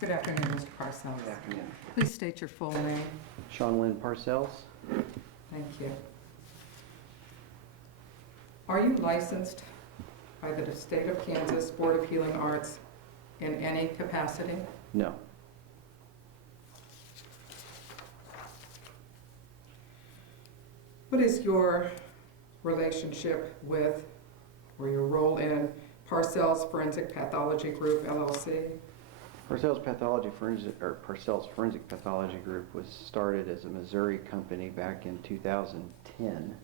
Good afternoon, Mr. Parcells. Good afternoon. Please state your full name. Shawn Parcells. Thank you. Are you licensed by the State of Kansas Board of Healing Arts in any capacity? No. What is your relationship with, or your role in, Parcells Forensic Pathology Group, LLC? Parcells Forensic Pathology Group was started as a Missouri company back in 2010.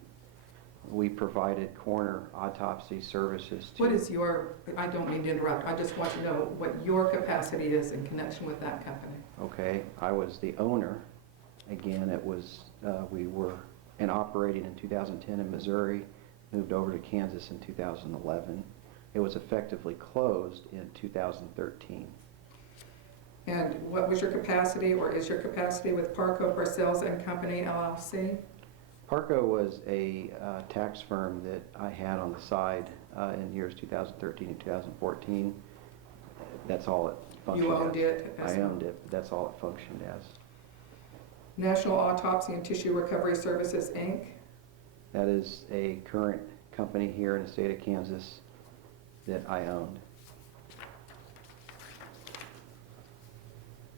We provided coroner autopsy services to... What is your, I don't mean to interrupt, I just want to know what your capacity is in connection with that company. Okay, I was the owner. Again, it was, we were operating in 2010 in Missouri, moved over to Kansas in 2011. It was effectively closed in 2013. And what was your capacity, or is your capacity, with Parco Parcells and Company, LLC? Parco was a tax firm that I had on the side in years 2013 and 2014. That's all it functioned You owned as. it? I owned it, but that's all it functioned as. National Autopsy and Tissue Recovery Services, Inc.? That is a current company here in the state of Kansas that I owned.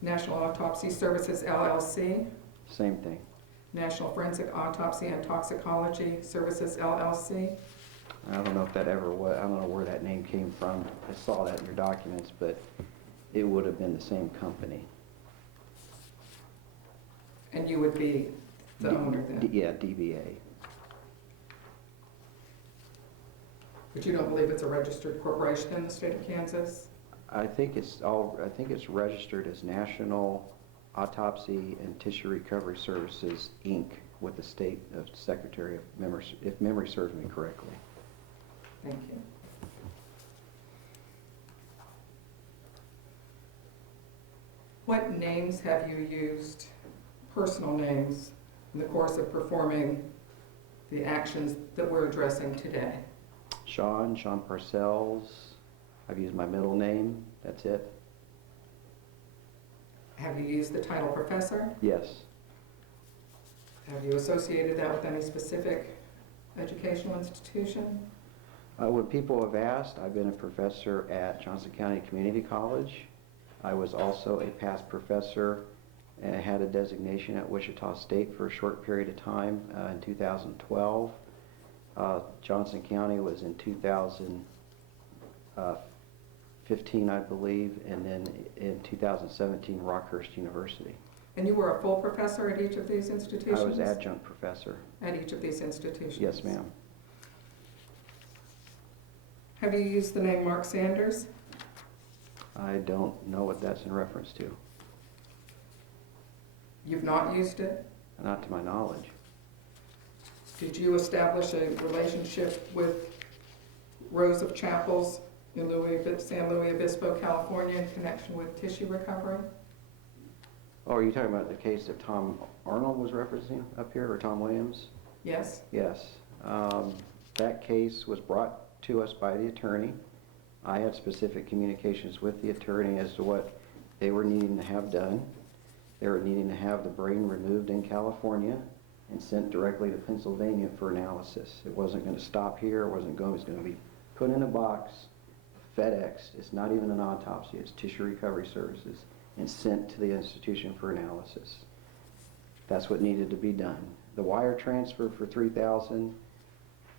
National Autopsy Services, LLC? Same thing. National Forensic Autopsy and Toxicology Services, LLC? I don't know if that ever was, I don't know where that name came from. I saw that in your documents, but it would have been the same company. And you would be the owner then? Yeah, DBA. But you don't believe it's a registered corporation in the state of Kansas? I think it's registered as National Autopsy and Tissue Recovery Services, Inc., with the State of Secretary of Memory, if memory serves me correctly. Thank you. What names have you used, personal names, in the course of performing the actions that we're addressing today? Shawn Parcells. I've used my middle name. That's it. Have you used the title professor? Yes. Have you associated that with any specific educational institution? When people have asked, I've been a professor at Johnson County Community College. I was also a past professor and had a designation at Wichita State for a short period of time in 2012. Johnson County was in 2015, I believe, and then in 2017, Rockhurst University. And you were a full professor at each of these institutions? I was adjunct professor. At each of these institutions? Yes, ma'am. Have you used the name Mark Sanders? I don't know what that's in reference to. You've not used it? Not to my knowledge. Did you establish a relationship with Rows of Chapels in San Luis Obispo, California, in connection with tissue recovery? Oh, are you talking about the case that Tom Arnold was referencing up here, or Tom Williams? Yes. Yes. That case was brought to us by the attorney. I had specific communications with the attorney as to what they were needing to have done. They were needing to have the brain removed in California and sent directly to Pennsylvania for analysis. It wasn't going to stop here. It was going to be put in a box, FedEx. It's not even an autopsy. It's tissue recovery services, and sent to the institution for analysis. That's what needed to be done. The wire transfer for $3,000,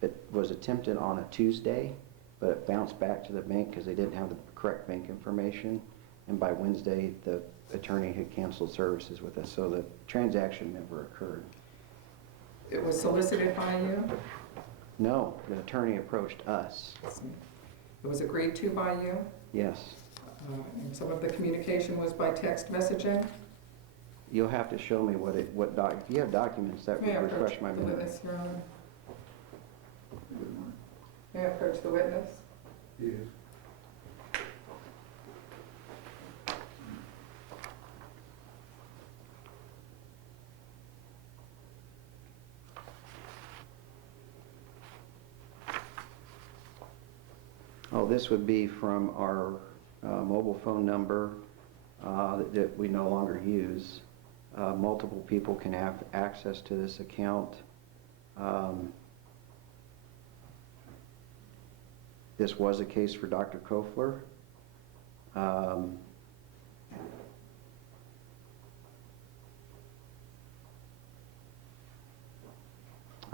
it was attempted on a Tuesday, but it bounced back to the bank because they didn't have the correct bank information. And by Wednesday, the attorney had canceled services with us, so the transaction never occurred. It was solicited by you? No, the attorney approached us. It was agreed to by you? Yes. And some of the communication was by text messaging? You'll have to show me if you have documents that would refresh my memory. Witness, Your Honor. May I approach the witness? Yes. Oh, this would be from our mobile phone number. that we no longer use. Multiple people can have access to this account. This was a case for Dr. Kofler.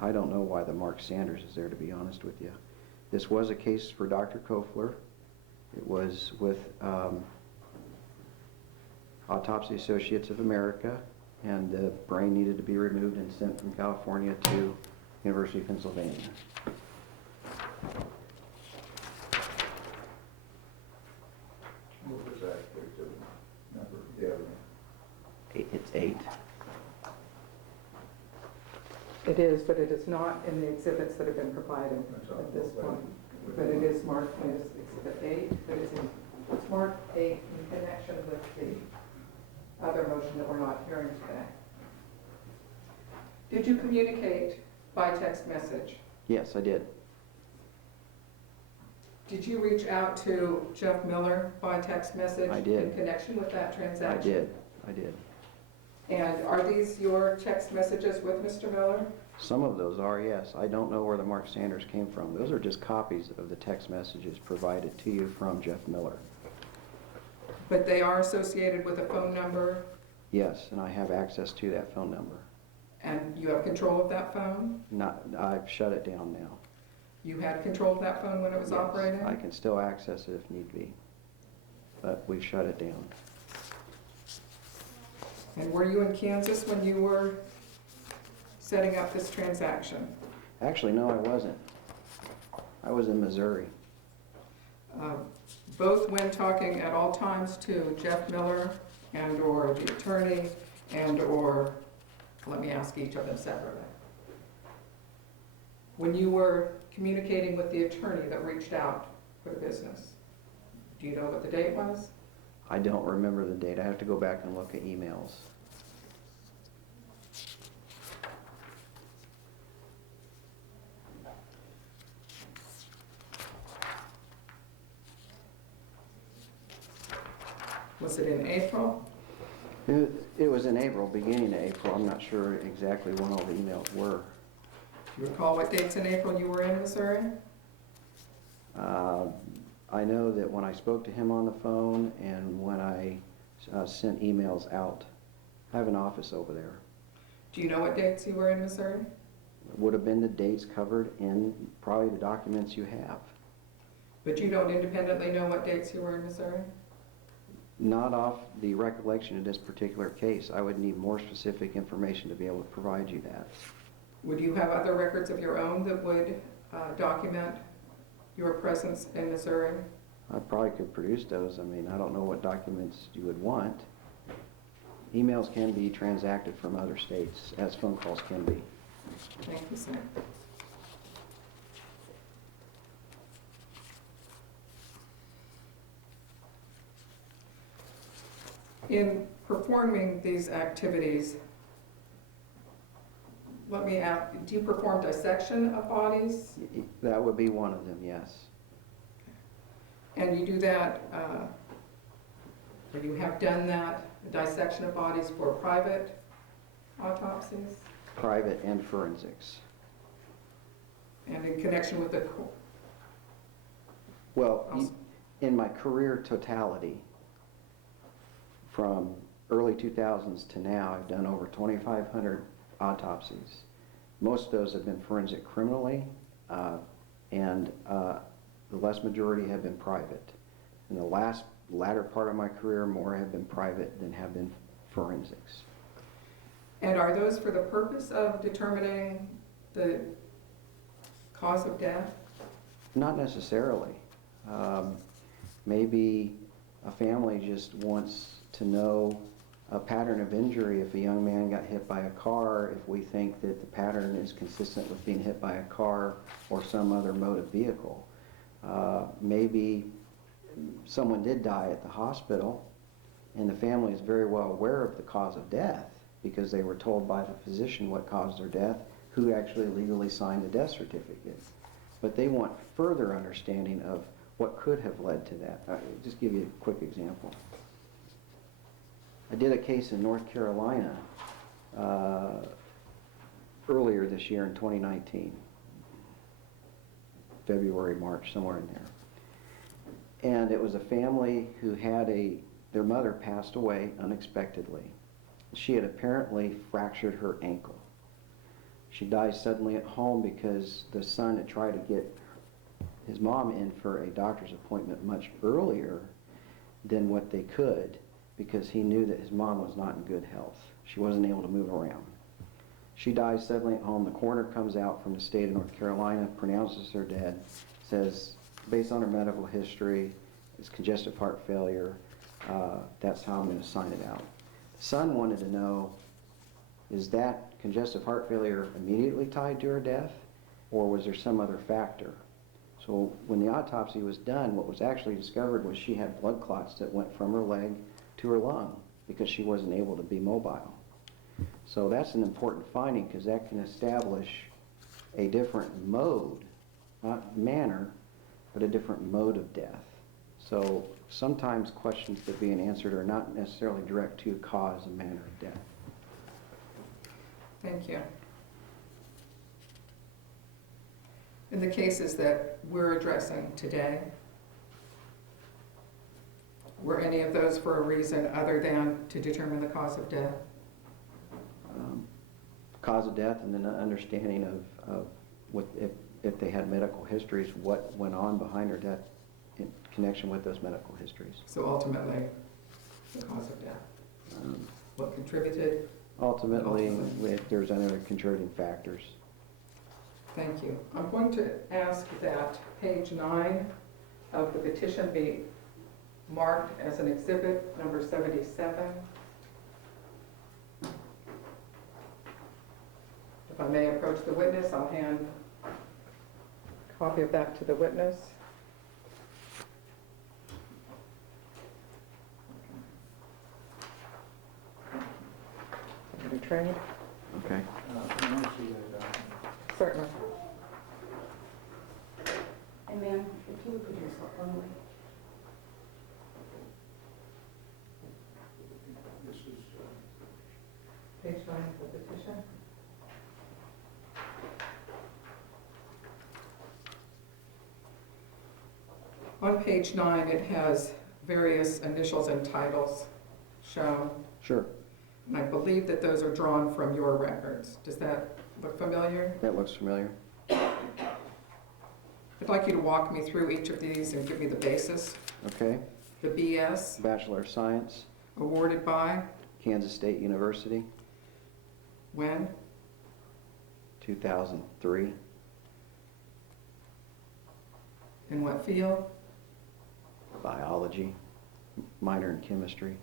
I don't know why the Mark Sanders is there, to be honest with you. This was a case for Dr. Kofler. It was with Autopsy Associates of America, and the brain needed to be removed and sent from California to University of Pennsylvania. What was that victim number? Yeah. It's 8. It is, but it is not in the exhibits that have been provided at this point. But it is marked as Exhibit 8, but it's marked 8 in connection with the other motion that we're not hearing today. Did you communicate by text message? Yes, I did. Did you reach out to Jeff Miller by text message? I did. In connection with that transaction? I did. And are these your text messages with Mr. Miller? Some of those are, yes. I don't know where the Mark Sanders came from. Those are just copies of the text messages provided to you from Jeff Miller. But they are associated with a phone number, Yes, and I have access to that phone number. and you have control of that phone? I've shut it down now. You had control of that phone when it was Yes, operating? I can still access it if need be, but we've shut it down. And were you in Kansas when you were setting up this transaction? Actually, no, I wasn't. I was in Missouri. Both when talking at all times to Jeff Miller and/or the attorney and/or, let me ask each of them separately. When you were communicating with the attorney that reached out for the business, do you know what the date was? I don't remember the date. I have to go back and look at emails. Was it in April? It was in April, beginning of April. I'm not sure exactly when all the emails were. Do you recall what dates in April you were in Missouri? I know that when I spoke to him on the phone and when I sent emails out, I have an office over there. Do you know what dates you were in Missouri? Would have been the dates covered in probably the documents you have. But you don't independently know what dates you were in Missouri? Not off the recollection of this particular case. I would need more specific information to be able to provide you that. Would you have other records of your own that would document your presence in Missouri? I probably could produce those. I mean, I don't know what documents you would want. Emails can be transacted from other states, as phone calls can be. Thank you, sir. In performing these activities, let me ask, do you perform dissection of bodies? That would be one of them, yes. And you do that, or you have done that, dissection of bodies for private autopsies? Private and forensics. And in connection with the, Well, in my career totality, from early 2000s to now, I've done over 2,500 autopsies. Most of those have been forensic criminally, and the vast majority have been private. In the latter part of my career, more have been private than have been forensics. and are those for the purpose of determining the cause of death? Not necessarily. Maybe a family just wants to know a pattern of injury. If a young man got hit by a car, if we think that the pattern is consistent with being hit by a car or some other motor vehicle. Maybe someone did die at the hospital and the family is very well aware of the cause of death because they were told by the physician what caused their death, who actually legally signed the death certificate. But they want further understanding of what could have led to that. Just give you a quick example. I did a case in North Carolina earlier this year in 2019. February, March, somewhere in there. And it was a family who had their mother passed away unexpectedly. She had apparently fractured her ankle. She died suddenly at home because the son had tried to get his mom in for a doctor's appointment much earlier than what they could, because he knew that his mom was not in good health. She wasn't able to move around. She dies suddenly at home. The coroner comes out from the state of North Carolina, pronounces her dead, says, based on her medical history, it's congestive heart failure. That's how I'm going to sign it out. The son wanted to know, is that congestive heart failure immediately tied to her death, or was there some other factor? So when the autopsy was done, what was actually discovered was she had blood clots that went from her leg to her lung because she wasn't able to be mobile. So that's an important finding, because that can establish a different mode, not manner, but a different mode of death. So sometimes questions that are being answered are not necessarily direct to cause and manner of death. Thank you. In the cases that we're addressing today, were any of those for a reason other than to determine the cause of death? Cause of death, and then an understanding of what, if they had medical histories, what went on behind her death in connection with those medical histories. So ultimately, the cause of death. What contributed? Ultimately, if there's other contributing factors. Thank you. I'm going to ask that page 9 of the petition be marked as an exhibit number 77. If I may approach the witness, I'll hand a copy of that to the witness. Are you trained? Okay. Certainly. And ma'am, if you would put yourself on the way. This is, Page 9 of the petition. On page 9, it has various initials and titles shown, Sure. and I believe that those are drawn from your records. Does that look familiar? That looks familiar. I'd like you to walk me through each of these and give me the basis. Okay. The BS, Bachelor of Science, awarded by, Kansas State University, when, 2003. in what field, Biology, minor in chemistry.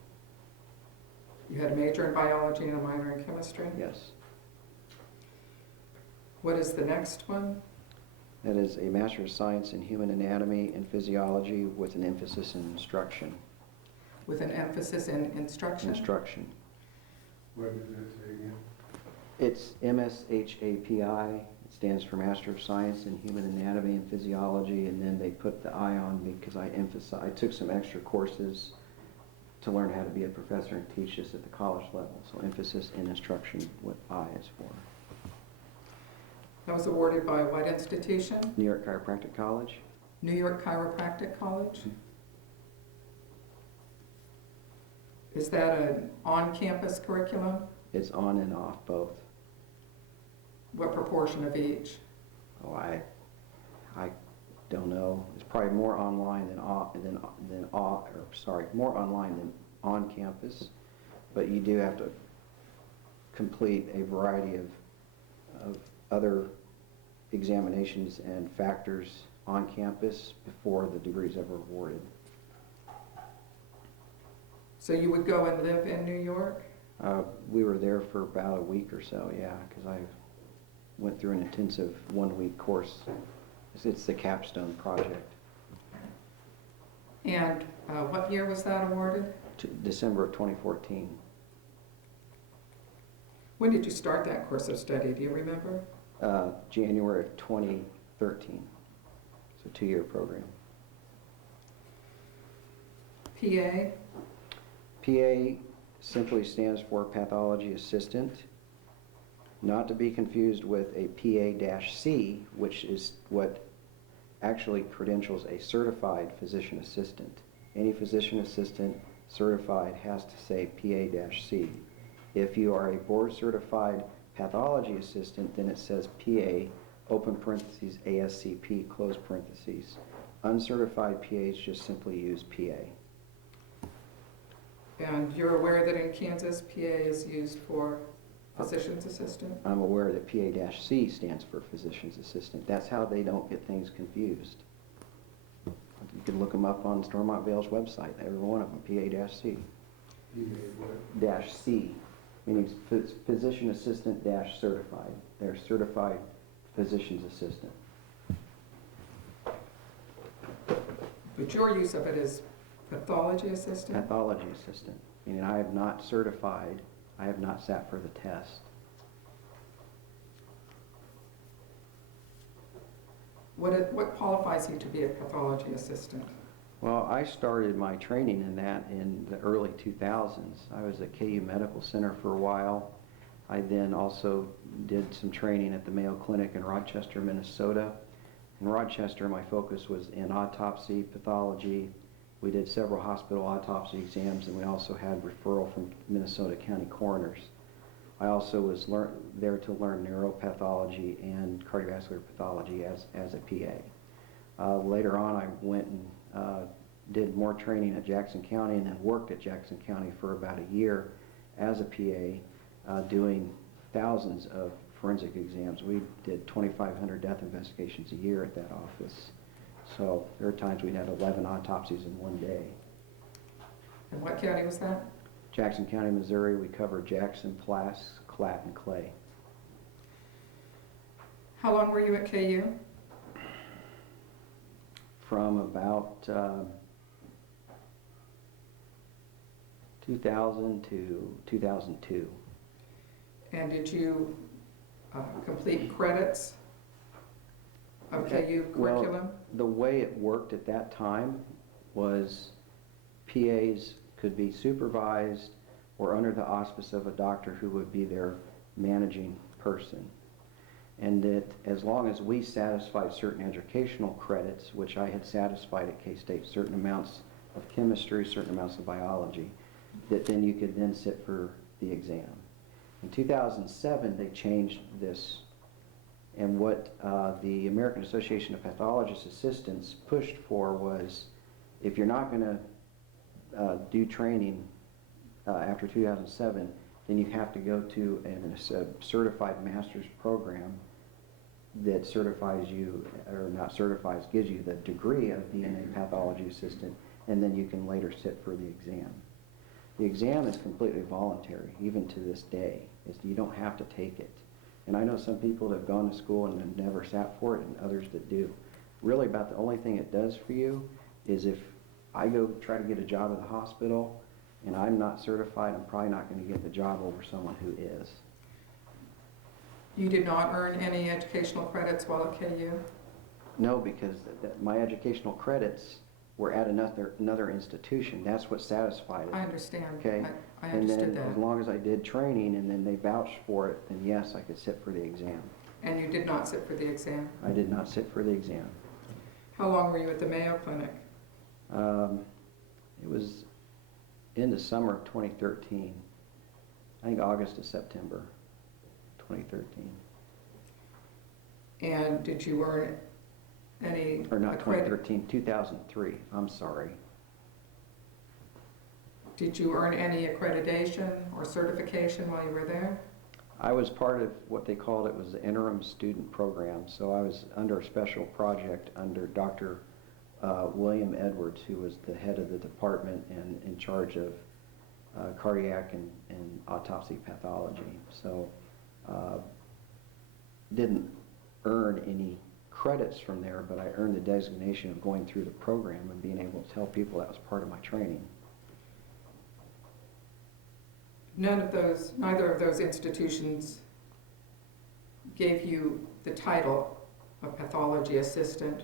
you had a major in biology and a minor in chemistry. Yes. What is the next one? That is a Master of Science in Human Anatomy and Physiology with an emphasis in instruction. With an emphasis in instruction? Instruction. what does that say again? It's MSHAPI. It stands for Master of Science in Human Anatomy and Physiology, and then they put the I on because I took some extra courses to learn how to be a professor and teach this at the college level. So emphasis in instruction, what I is for. That was awarded by what institution? New York Chiropractic College. New York Chiropractic College? Is that an on-campus curriculum? It's on and off both. What proportion of each? Oh, I don't know. It's probably more online more online than on campus. But you do have to complete a variety of other examinations and factors on campus before the degree is ever awarded. So you would go and live in New York? We were there for about a week or so, yeah, because I went through an intensive 1-week course. It's the capstone project. And what year was that awarded? December of 2014. When did you start that course of study? Do you remember? January of 2013. It's a 2-year program. PA? PA simply stands for pathology assistant, not to be confused with a PA-C, which is what actually credentials a certified physician assistant. Any physician assistant certified has to say PA-C. If you are a board certified pathology assistant, then it says PA, open parentheses, ASCP, close parentheses. Uncertified PAs just simply use PA. And you're aware that in Kansas, PA is used for physician's assistant? I'm aware that PA-C stands for physician's assistant. That's how they don't get things confused. You can look them up on Stormont Vale's website, every one of them, PA-C. -C, meaning physician assistant dash certified. They're certified physician's assistant. But your use of it is pathology assistant? Pathology assistant, meaning I have not certified, I have not sat for the test. What qualifies you to be a pathology assistant? Well, I started my training in that in the early 2000s. I was at KU Medical Center for a while. I then also did some training at the Mayo Clinic in Rochester, Minnesota. In Rochester, my focus was in autopsy, pathology. We did several hospital autopsy exams, and we also had referral from Minnesota County coroners. I also was there to learn neuropathology and cardiovascular pathology as a PA. Later on, I went and did more training at Jackson County and then worked at Jackson County for about a year as a PA, doing thousands of forensic exams. We did 2,500 death investigations a year at that office. So there are times we had 11 autopsies in one day. And what county was that? Jackson County, Missouri, we covered Jackson, Plask, Clatt, and Clay. How long were you at KU? From about 2000 to 2002. And did you complete credits of KU curriculum? Well, the way it worked at that time was PAs could be supervised or under the auspice of a doctor who would be their managing person. And that as long as we satisfied certain educational credits, which I had satisfied at K-State, certain amounts of chemistry, certain amounts of biology, that then you could then sit for the exam. In 2007, they changed this, and what the American Association of Pathologist Assistants pushed for was, if you're not going to do training after 2007, then you have to go to a certified master's program that certifies you, or not certifies, gives you the degree of being a pathology assistant, and then you can later sit for the exam. The exam is completely voluntary, even to this day. You don't have to take it. And I know some people that have gone to school and have never sat for it, and others that do. Really about the only thing it does for you is if I go try to get a job at the hospital and I'm not certified, I'm probably not going to get the job over someone who is. You did not earn any educational credits while at KU? No, because my educational credits were at another institution. That's what satisfied it. I understand. Okay. I understood and then that. as long as I did training and then they vouched for it, then yes, I could sit for the exam. And you did not sit for the exam? I did not sit for the exam. How long were you at the Mayo Clinic? It was in the summer of 2013. I think August to September 2013. And did you earn any Or not 2013, 2003. I'm sorry. Did you earn any accreditation or certification while you were there? I was part of what they called it was the interim student program. So I was under a special project under Dr. William Edwards, who was the head of the department and in charge of cardiac and autopsy pathology. So didn't earn any credits from there, but I earned the designation of going through the program and being able to tell people that was part of my training. Neither of those institutions gave you the title of pathology assistant?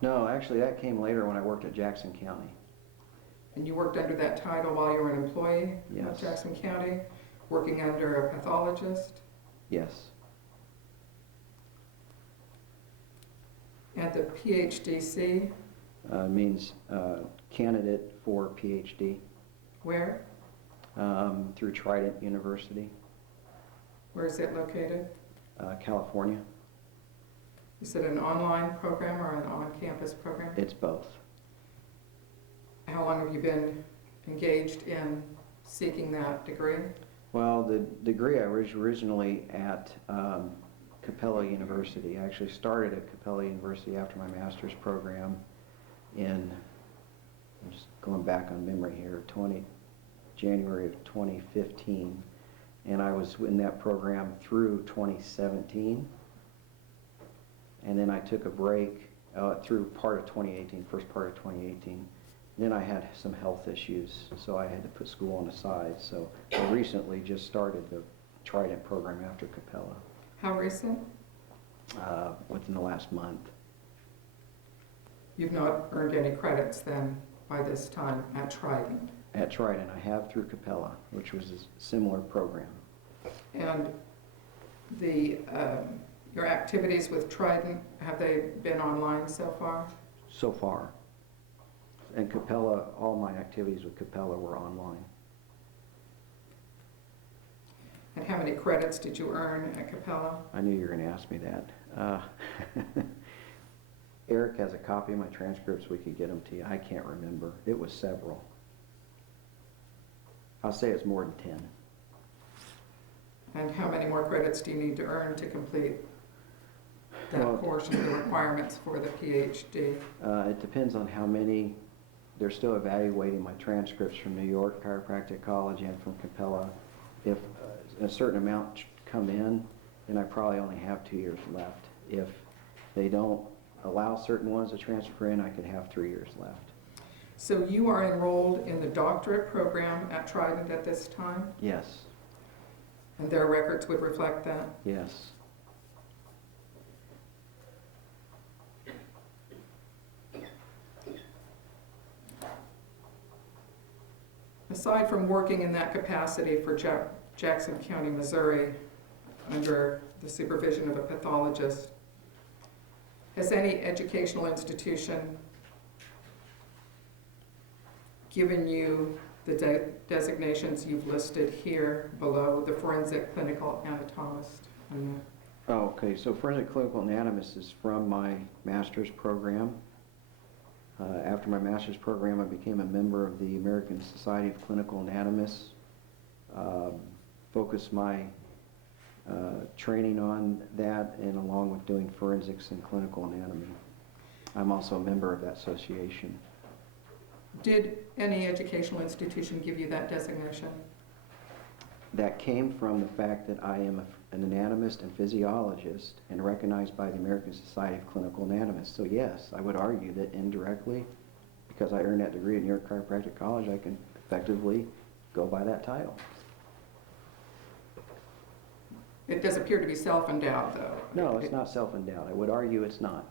No, actually that came later when I worked at Jackson County. And you worked under that title while you were an employee Yes. of Jackson County, working under a pathologist? Yes. And the PhDC, Means candidate for PhD where? through Trident University, Where is it located? California. Is it an online program or an on-campus program? It's both. How long have you been engaged in seeking that degree? Well, the degree I was originally at Capella University. I actually started at Capella University after my master's program in, I'm just going back on memory here, January of 2015. And I was in that program through 2017. And then I took a break through part of 2018, first part of 2018. Then I had some health issues, so I had to put school on the side. So I recently just started the Trident program after Capella How recent? within the last month. You've not earned any credits then by this time at Trident. At Trident, I have through Capella, which was a similar program. And the your activities with Trident, have they been online so far? So far. And Capella, all my activities with Capella were online. And how many credits did you earn at Capella? I knew you were going to ask me that. Eric has a copy of my transcripts. We could get them to you. I can't remember. It was several. I'll say it's more than 10. And how many more credits do you need to earn to complete that Well, portion of the requirements for the PhD? It depends on how many. They're still evaluating my transcripts from New York Chiropractic College and from Capella. If a certain amount come in, then I probably only have 2 years left. If they don't allow certain ones to transfer in, I could have 3 years left. So you are enrolled in the doctorate program at Trident at this time, Yes, and their records would reflect that? yes. Aside from working in that capacity for Jackson County, Missouri, under the supervision of a pathologist, has any educational institution given you the designations you've listed here below, the forensic clinical anatomist? Oh, okay, so forensic clinical anatomist is from my master's program. After my master's program, I became a member of the American Society of Clinical Anatomists. Focused my training on that, and along with doing forensics and clinical anatomy. I'm also a member of that association. Did any educational institution give you that designation? That came from the fact that I am an anatomist and physiologist and recognized by the American Society of Clinical Anatomists. So yes, I would argue that indirectly, because I earned that degree at New York Chiropractic College, I can effectively go by that title. It does appear to be self-endowed, though. No, it's not self-endowed. I would argue it's not.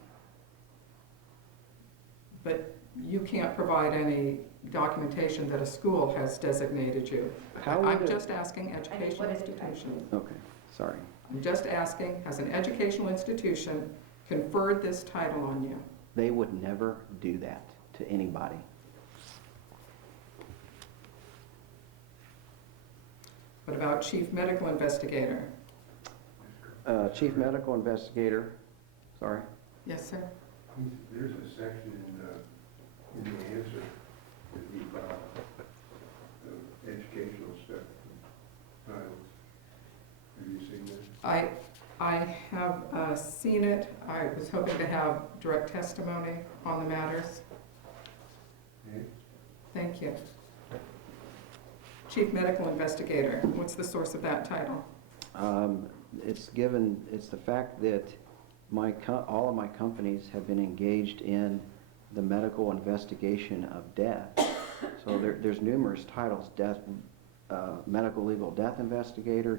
But you can't provide any documentation that a school has designated you. How would I'm it- just asking educational what is it institutions. Okay, sorry. I'm just asking, has an educational institution conferred this title on you? They would never do that to anybody. What about chief medical investigator? Chief medical investigator, sorry. Yes, sir. There's a section in the answer that he filed, educational stuff, titles. Have you seen that? I have seen it. I was hoping to have direct testimony on the matters. Okay. Thank you. Chief medical investigator, what's the source of that title? It's the fact that all of my companies have been engaged in the medical investigation of death. So there's numerous titles: medical legal death investigator,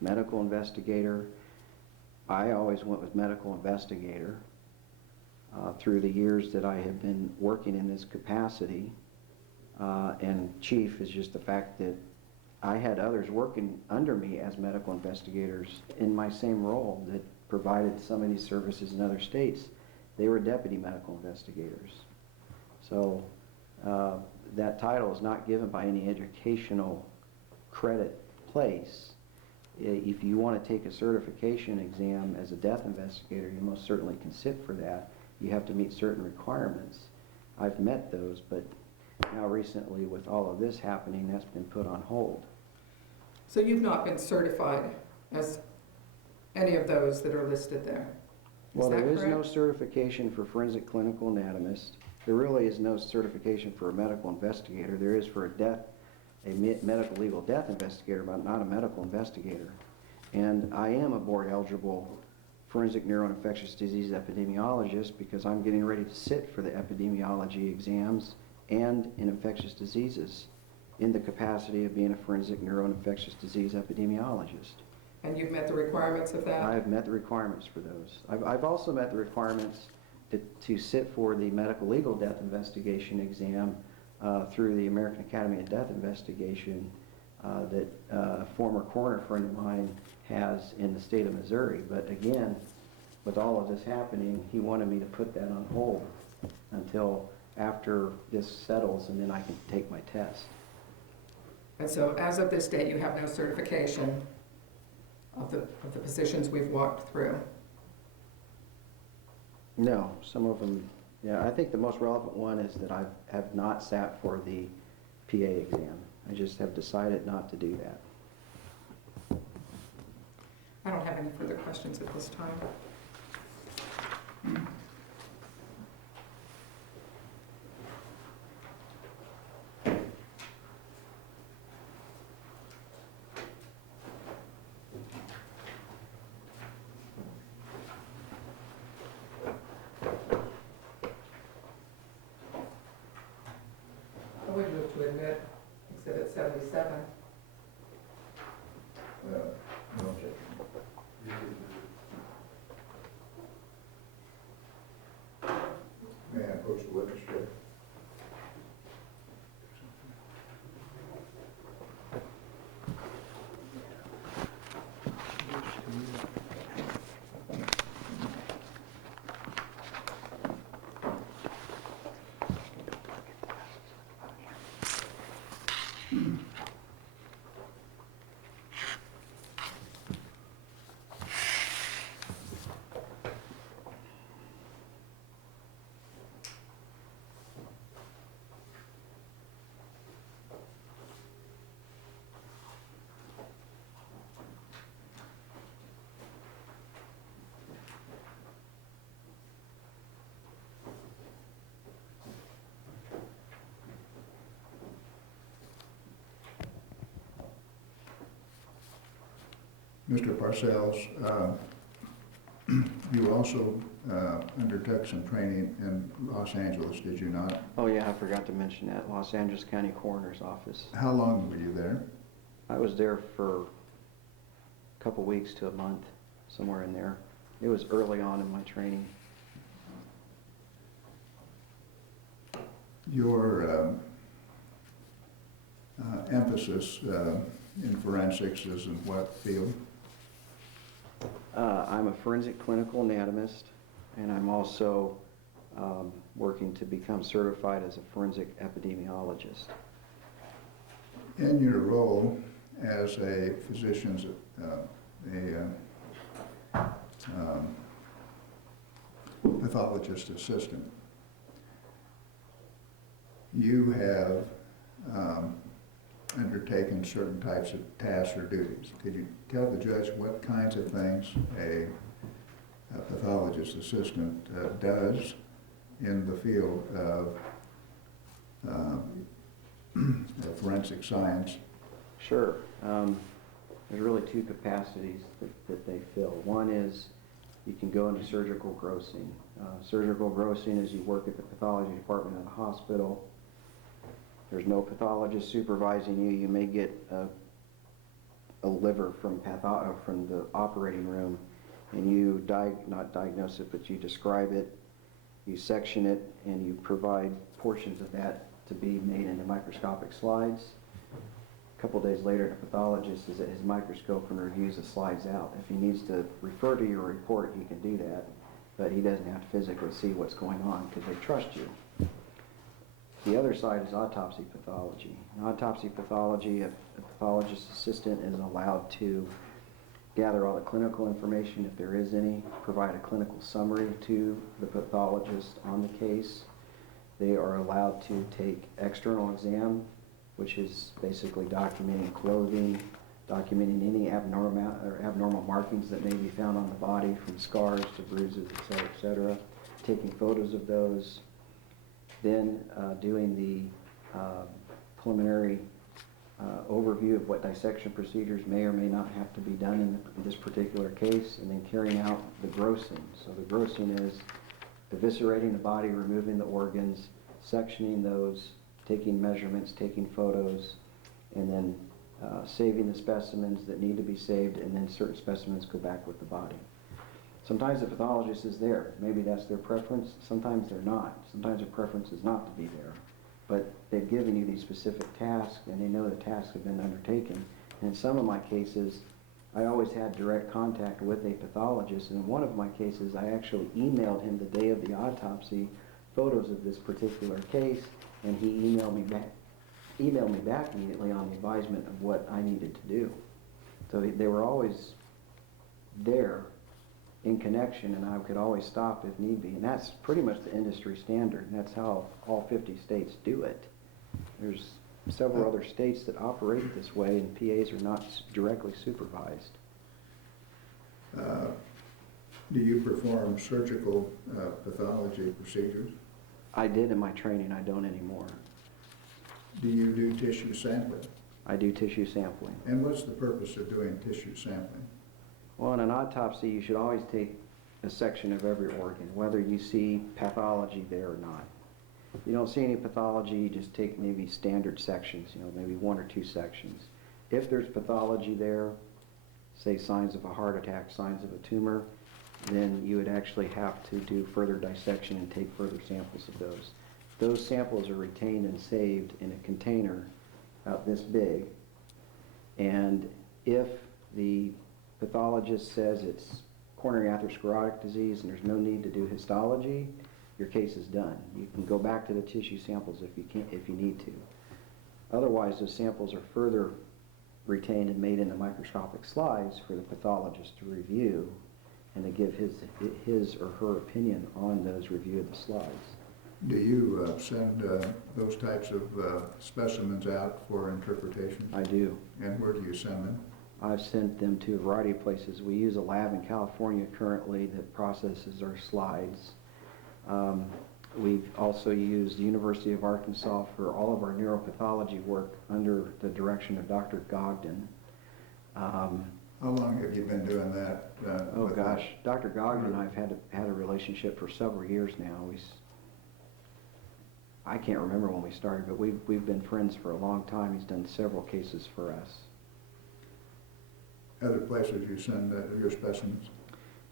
medical investigator. I always went with medical investigator through the years that I have been working in this capacity. And chief is just the fact that I had others working under me as medical investigators in my same role that provided some of these services in other states. They were deputy medical investigators. So that title is not given by any educational credit place. If you want to take a certification exam as a death investigator, you most certainly can sit for that. You have to meet certain requirements. I've met those, but now recently with all of this happening, that's been put on hold. So you've not been certified as any of those that are listed there? Well, that there is no correct? certification for forensic clinical anatomist. There really is no certification for a medical investigator. There is for a medical legal death investigator, but not a medical investigator. And I am a board eligible forensic neuroinfectious disease epidemiologist because I'm getting ready to sit for the epidemiology exams and in infectious diseases in the capacity of being a forensic neuroinfectious disease epidemiologist. And you've met the requirements of that? I've met the requirements for those. I've also met the requirements to sit for the medical legal death investigation exam through the American Academy of Death Investigation that a former coroner friend of mine has in the state of Missouri. But again, with all of this happening, he wanted me to put that on hold until after this settles, and then I can take my test. And so as of this date, you have no certification of the positions we've walked through? No, some of them, yeah, I think the most relevant one is that I have not sat for the PA exam. I just have decided not to do that. I don't have any further questions at this time. I would move to admit Exhibit 77. No objection. May I approach the witness chair? Mr. Parcells, you also undertook some training in Los Angeles, did you not? Oh yeah, I forgot to mention that, Los Angeles County Coroner's Office. How long were you there? I was there for a couple weeks to a month, somewhere in there. It was early on in my training. Your emphasis in forensics is in what field? I'm a forensic clinical anatomist, and I'm also working to become certified as a forensic epidemiologist. In your role as a physician's, pathologist assistant, you have undertaken certain types of tasks or duties. Could you tell the judge what kinds of things a pathologist assistant does in the field of forensic science? Sure. There's really two capacities that they fill. One is you can go into surgical grossing. Surgical grossing is you work at the pathology department at a hospital. There's no pathologist supervising you. You may get a liver from the operating room, and you not diagnose it, but you describe it, you section it, and you provide portions of that to be made into microscopic slides. A couple days later, the pathologist is at his microscope and reviews the slides out. If he needs to refer to your report, he can do that, but he doesn't have to physically see what's going on because they trust you. The other side is autopsy pathology. In autopsy pathology, a pathologist assistant is allowed to gather all the clinical information, if there is any, provide a clinical summary to the pathologist on the case. They are allowed to take external exam, which is basically documenting clothing, documenting any abnormal markings that may be found on the body, from scars to bruises, et cetera, taking photos of those, then doing the preliminary overview of what dissection procedures may or may not have to be done in this particular case, and then carrying out the grossing. So the grossing is eviscerating the body, removing the organs, sectioning those, taking measurements, taking photos, and then saving the specimens that need to be saved, and then certain specimens go back with the body. Sometimes the pathologist is there. Maybe that's their preference. Sometimes they're not. Sometimes their preference is not to be there. But they've given you these specific tasks, and they know the tasks have been undertaken. And in some of my cases, I always had direct contact with a pathologist. And in one of my cases, I actually emailed him the day of the autopsy photos of this particular case, and he emailed me back immediately on the advisement of what I needed to do. So they were always there in connection, and I could always stop if need be. And that's pretty much the industry standard, and that's how all 50 states do it. There's several other states that operate this way, and PAs are not directly supervised. Do you perform surgical pathology procedures? I did in my training. I don't anymore. Do you do tissue sampling? I do tissue sampling. And what's the purpose of doing tissue sampling? Well, in an autopsy, you should always take a section of every organ, whether you see pathology there or not. If you don't see any pathology, you just take maybe standard sections, maybe 1 or 2 sections. If there's pathology there, say signs of a heart attack, signs of a tumor, then you would actually have to do further dissection and take further samples of those. Those samples are retained and saved in a container about this big, and if the pathologist says it's coronary atherosclerotic disease and there's no need to do histology, your case is done. You can go back to the tissue samples if you need to. Otherwise, those samples are further retained and made into microscopic slides for the pathologist to review and to give his or her opinion on those review of the slides. Do you send those types of specimens out for interpretation? I do. And where do you send them? I've sent them to a variety of places. We use a lab in California currently that processes our slides. We've also used the University of Arkansas for all of our neuropathology work under the direction of Dr. Gogden. How long have you been doing that? Oh gosh, Dr. Gogden and I've had a relationship for several years now. I can't remember when we started, but we've been friends for a long time. He's done several cases for us. Other places you send your specimens?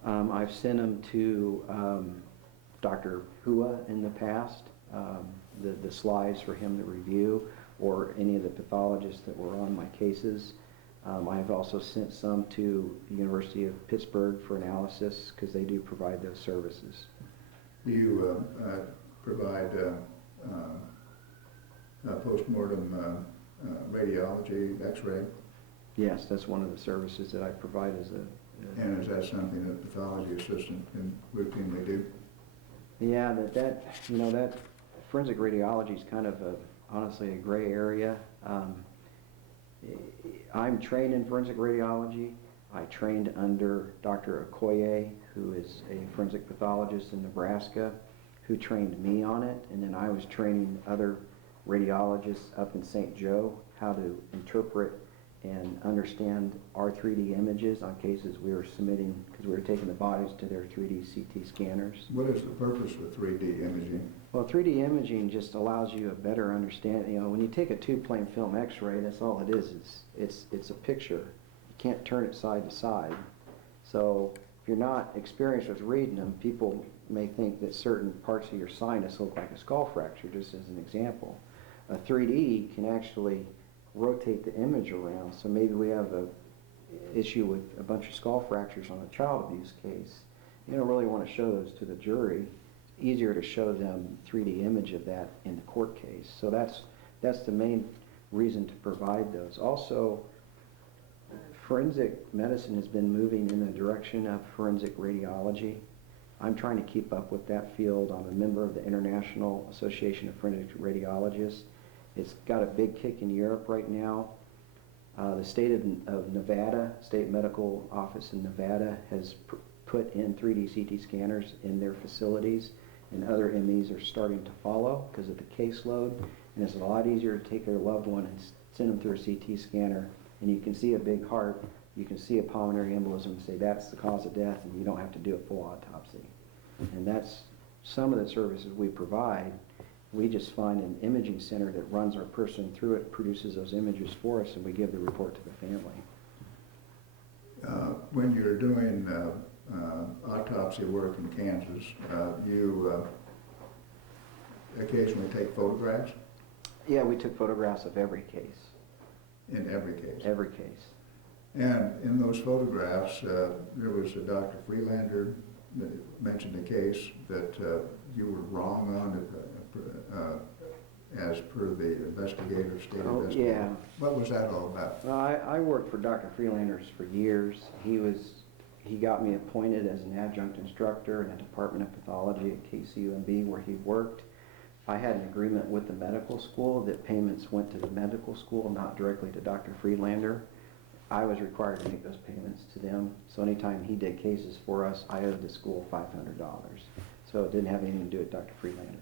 I've sent them to Dr. Hua in the past, the slides for him to review, or any of the pathologists that were on my cases. I've also sent some to the University of Pittsburgh for analysis because they do provide those services. Do you provide post-mortem radiology, x-ray? Yes, that's one of the services that I provide as a... And is that something that a pathology assistant can routinely do? Yeah, that forensic radiology is kind of honestly a gray area. I'm trained in forensic radiology. I trained under Dr. Okoye, who is a forensic pathologist in Nebraska, who trained me on it, and then I was training other radiologists up in St. Joe how to interpret and understand our 3D images on cases we were submitting, because we were taking the bodies to their 3D CT scanners. What is the purpose of 3D imaging? Well, 3D imaging just allows you a better understanding. When you take a two-plane film x-ray, that's all it is. It's a picture. You can't turn it side to side. So if you're not experienced with reading them, people may think that certain parts of your sinus look like a skull fracture, just as an example. A 3D can actually rotate the image around, so maybe we have a issue with a bunch of skull fractures on a child abuse case. You don't really want to show those to the jury. It's easier to show them 3D image of that in the court case. So that's the main reason to provide those. Also, forensic medicine has been moving in the direction of forensic radiology. I'm trying to keep up with that field. I'm a member of the International Association of Forensic Radiologists. It's got a big kick in Europe right now. The state of Nevada, State Medical Office in Nevada, has put in 3D CT scanners in their facilities, and other MEs are starting to follow because of the caseload. And it's a lot easier to take their loved one and send them through a CT scanner, and you can see a big heart, you can see a pulmonary embolism and say that's the cause of death, and you don't have to do a full autopsy. And that's some of the services we provide. We just find an imaging center that runs our person through it, produces those images for us, and we give the report to the family. When you're doing autopsy work in Kansas, you occasionally take photographs? Yeah, we took photographs of every case. In every case? Every case. And in those photographs, there was a Dr. Freelander that mentioned a case that you were wrong on as per the investigator, state investigator. Yeah. What was that all about? Well, I worked for Dr. Freelanders for years. He got me appointed as an adjunct instructor in the Department of Pathology at KCUMB where he worked. I had an agreement with the medical school that payments went to the medical school, not directly to Dr. Freelander. I was required to make those payments to them. So anytime he did cases for us, I owed the school $500. So it didn't have anything to do with Dr. Freelander.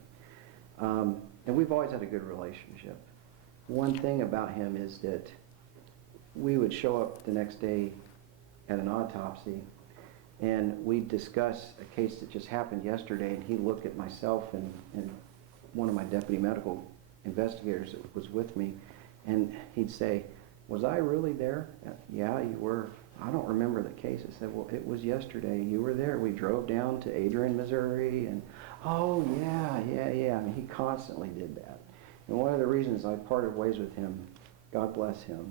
And we've always had a good relationship. One thing about him is that we would show up the next day at an autopsy and we'd discuss a case that just happened yesterday, and he'd look at myself and one of my deputy medical investigators that was with me, and he'd say, "Was I really there?" "Yeah, you were." "I don't remember the case." I said, "Well, it was yesterday. You were there. We drove down to Adrian, Missouri, and oh, yeah. I mean, he constantly did that. And one of the reasons I parted ways with him, God bless him,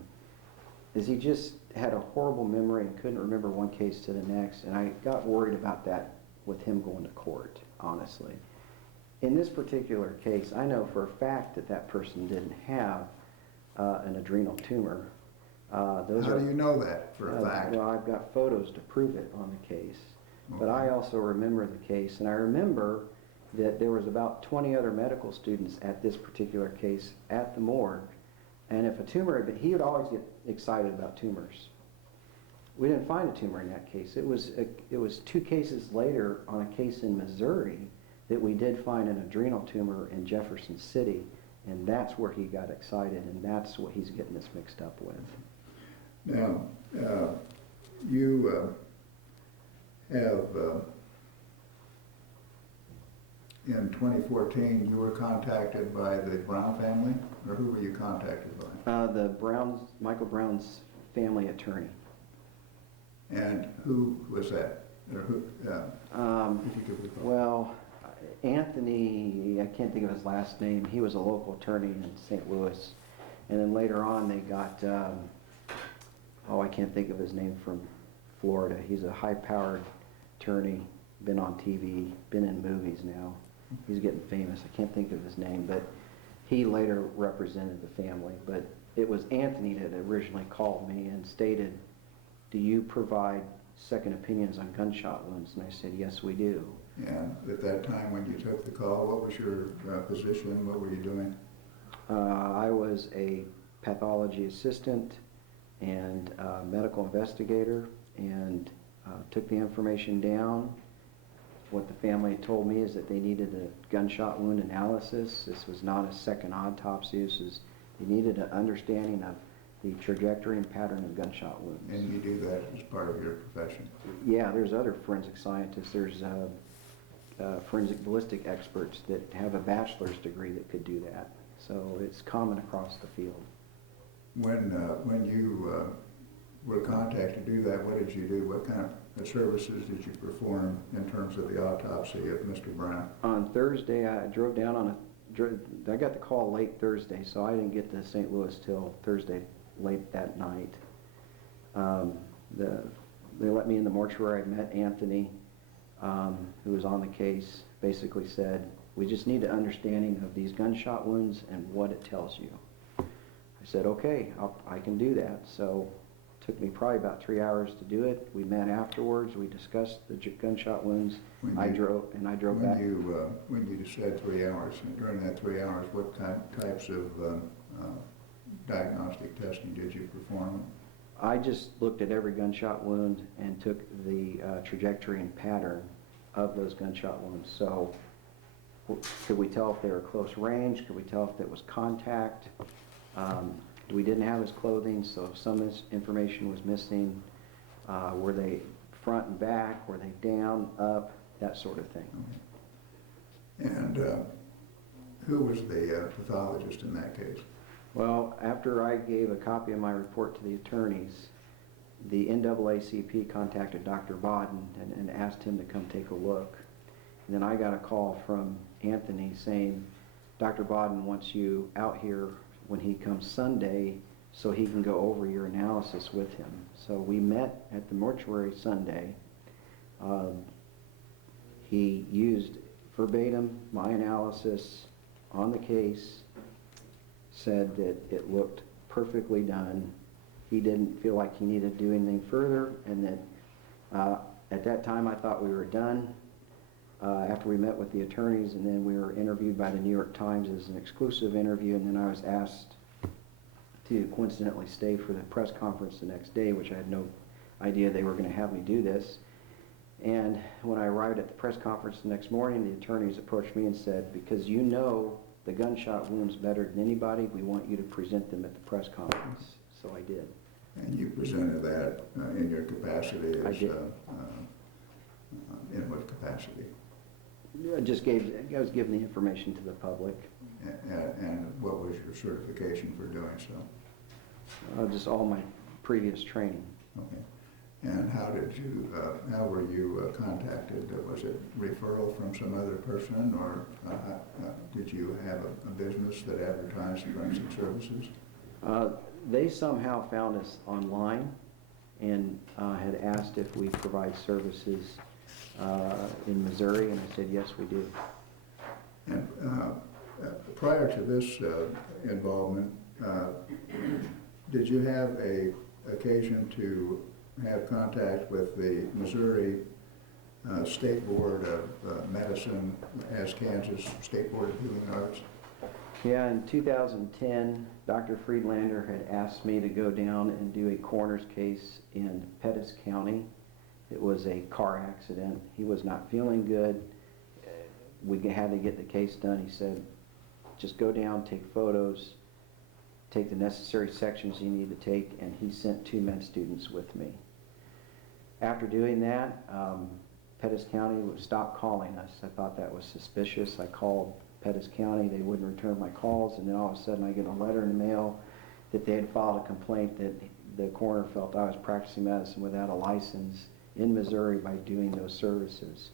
is he just had a horrible memory and couldn't remember one case to the next, and I got worried about that with him going to court, honestly. In this particular case, I know for a fact that that person didn't have an adrenal tumor. How do you know that for a fact? Well, I've got photos to prove it on the case. Okay. But I also remember the case, and I remember that there was about 20 other medical students at this particular case at the morgue. And if a tumor, but he would always get excited about tumors. We didn't find a tumor in that case. It was 2 cases later on a case in Missouri that we did find an adrenal tumor in Jefferson City, and that's where he got excited, and that's what he's getting us mixed up with. Now, you have, in 2014, you were contacted by the Brown family, or who were you contacted by? The Michael Brown's family attorney. And who was that? Or who, if you could recall. Well, Anthony, I can't think of his last name. He was a local attorney in St. Louis. And then later on they got, I can't think of his name, from Florida. He's a high-powered attorney, been on TV, been in movies now. He's getting famous. I can't think of his name, but he later represented the family. But it was Anthony that originally called me and stated, "Do you provide second opinions on gunshot wounds?" And I said, "Yes, we do." And at that time when you took the call, what was your position? What were you doing? I was a pathology assistant and medical investigator, and took the information down. What the family told me is that they needed a gunshot wound analysis. This was not a second autopsy. They needed an understanding of the trajectory and pattern of gunshot wounds. And you do that as part of your profession? Yeah, there's other forensic scientists. There's forensic ballistic experts that have a bachelor's degree that could do that. So it's common across the field. When you were contacted to do that, what did you do? What kind of services did you perform in terms of the autopsy of Mr. Brown? On Thursday, I drove down on a I got the call late Thursday, so I didn't get to St. Louis till Thursday late that night. They let me in the mortuary. I met Anthony, who was on the case, basically said, we just need an understanding of these gunshot wounds and what it tells you. I said, okay, I can do that. So it took me probably about 3 hours to do it. We met afterwards. We discussed the gunshot wounds. I drove back. When you said 3 hours, during that 3 hours, what types of diagnostic testing did you perform? I just looked at every gunshot wound and took the trajectory and pattern of those gunshot wounds. So could we tell if they were close range? Could we tell if it was contact? We didn't have his clothing, so some information was missing. Were they front and back? Were they down, up? That sort of thing. And who was the pathologist in that case? Well, after I gave a copy of my report to the attorneys, the NAACP contacted Dr. Bodden and asked him to come take a look. And then I got a call from Anthony saying, Dr. Bodden wants you out here when he comes Sunday so he can go over your analysis with him. So we met at the mortuary Sunday. He used verbatim my analysis on the case, said that it looked perfectly done. He didn't feel like he needed to do anything further, and that at that time I thought we were done. After we met with the attorneys, and then we were interviewed by the New York Times as an exclusive interview, and then I was asked to coincidentally stay for the press conference the next day, which I had no idea they were going to have me do this. And when I arrived at the press conference the next morning, the attorneys approached me and said, because you know the gunshot wounds better than anybody, we want you to present them at the press conference. So I did. And you presented that in your capacity as... I did. In what capacity? I was giving the information to the public. And what was your certification for doing so? Just all my previous training. Okay. And how were you contacted? Was it referral from some other person, or did you have a business that advertised forensic services? They somehow found us online and had asked if we provide services in Missouri, and I said, yes, we do. And prior to this involvement, did you have an occasion to have contact with the Missouri State Board of Medicine as Kansas State Board of Healing Arts? Yeah, in 2010, Dr. Friedlander had asked me to go down and do a coroner's case in Pettis County. It was a car accident. He was not feeling good. We had to get the case done. He said, just go down, take photos, take the necessary sections you need to take, and he sent 2 med students with me. After doing that, Pettis County would stop calling us. I thought that was suspicious. I called Pettis County. They wouldn't return my calls, and then all of a sudden I get a letter in the mail that they had filed a complaint that the coroner felt I was practicing medicine without a license in Missouri by doing those services.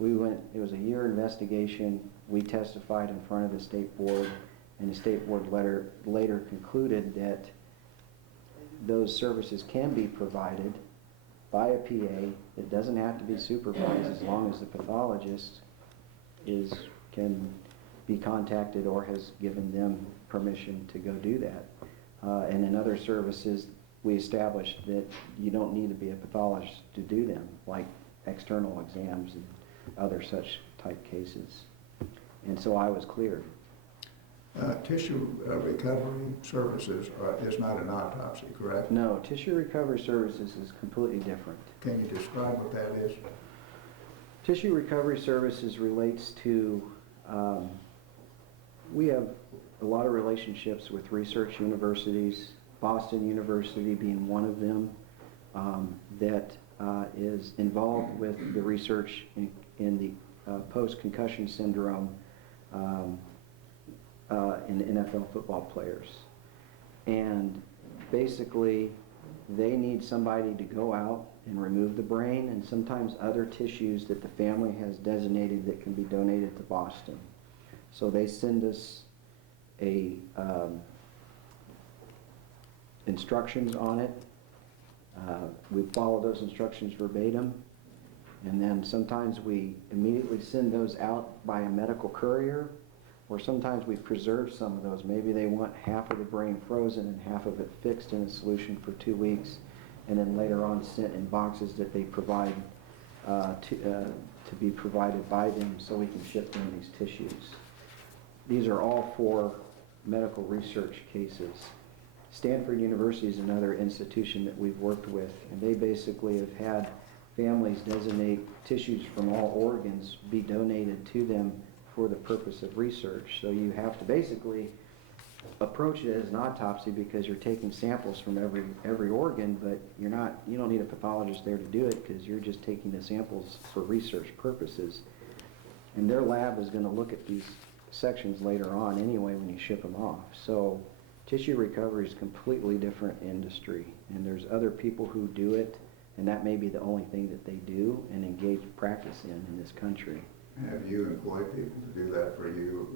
It was a year investigation. We testified in front of the state board, and the state board later concluded that those services can be provided by a PA. It doesn't have to be supervised as long as the pathologist can be contacted or has given them permission to go do that. And in other services, we established that you don't need to be a pathologist to do them, like external exams and other such type cases. And so I was cleared. Tissue recovery services is not an autopsy, correct? No, tissue recovery services is completely different. Can you describe what that is? Tissue recovery services relates to, we have a lot of relationships with research universities, Boston University being one of them, that is involved with the research in the post-concussion syndrome in NFL football players. And basically, they need somebody to go out and remove the brain and sometimes other tissues that the family has designated that can be donated to Boston. So they send us instructions on it. We follow those instructions verbatim. And then sometimes we immediately send those out by a medical courier, or sometimes we preserve some of those. Maybe they want half of the brain frozen and half of it fixed in a solution for 2 weeks, and then later on sent in boxes that they provide to be provided by them so we can ship them these tissues. These are all for medical research cases. Stanford University is another institution that we've worked with, and they basically have had families designate tissues from all organs be donated to them for the purpose of research. So you have to basically approach it as an autopsy because you're taking samples from every organ, but you don't need a pathologist there to do it because you're just taking the samples for research purposes. And their lab is going to look at these sections later on anyway when you ship them off. So tissue recovery is a completely different industry, and there's other people who do it, and that may be the only thing that they do and engage practice in this country. Have you employed people to do that for you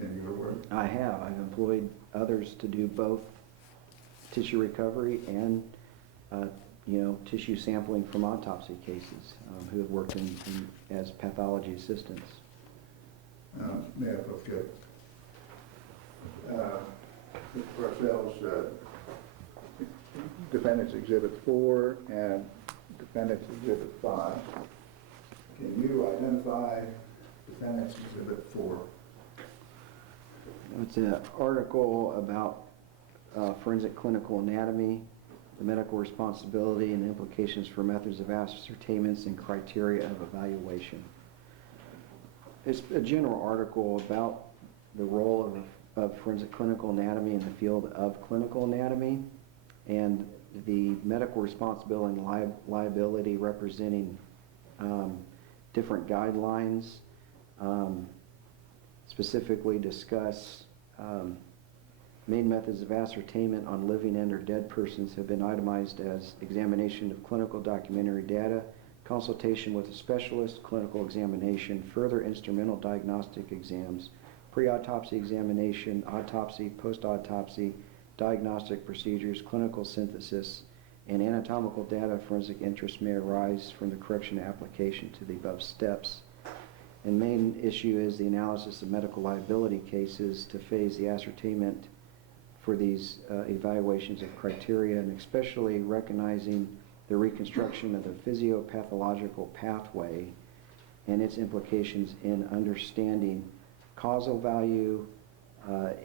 in your work? I have. I've employed others to do both tissue recovery and tissue sampling from autopsy cases who have worked as pathology assistants. Yeah, okay. Mr. Parcells, Defendant's Exhibit 4 and Defendant's Exhibit 5. Can you identify Defendant's Exhibit 4? It's an article about forensic clinical anatomy, the medical responsibility and implications for methods of ascertainments and criteria of evaluation. It's a general article about the role of forensic clinical anatomy in the field of clinical anatomy and the medical responsibility and liability representing different guidelines, specifically discuss main methods of ascertainment on living and or dead persons have been itemized as examination of clinical documentary data, consultation with a specialist, clinical examination, further instrumental diagnostic exams, pre-autopsy examination, autopsy, post-autopsy, diagnostic procedures, clinical synthesis, and anatomical data of forensic interest may arise from the correction application to the above steps. And main issue is the analysis of medical liability cases to phase the ascertainment for these evaluations of criteria, and especially recognizing the reconstruction of the physiopathological pathway and its implications in understanding causal value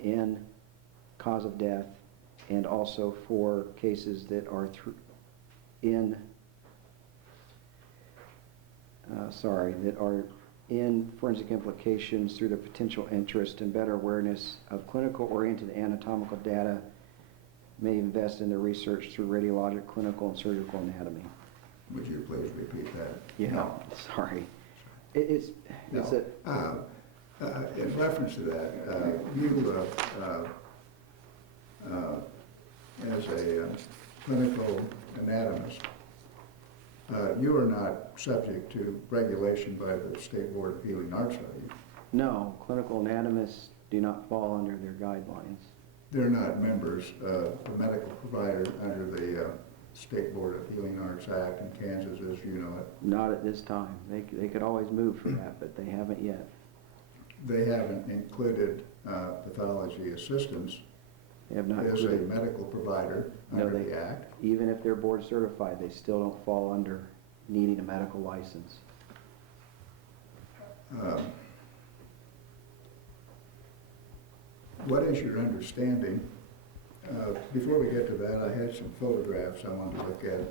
in cause of death, and also for cases that are in forensic implications through the potential interest and better awareness of clinical-oriented anatomical data may invest in the research through radiologic, clinical, and surgical anatomy. Would you please repeat that? Yeah, no. Sorry. In reference to that, you, as a clinical anatomist, you are not subject to regulation by the State Board of Healing Arts, are you? No, clinical anatomists do not fall under their guidelines. They're not members of the medical provider under the State Board of Healing Arts Act in Kansas, as you know it. Not at this time. They could always move for that, but they haven't yet. They haven't included pathology assistants They have not as a included, medical provider under the Act. even if they're board certified, they still don't fall under needing a medical license. What is your understanding? Before we get to that, I had some photographs I wanted to look at.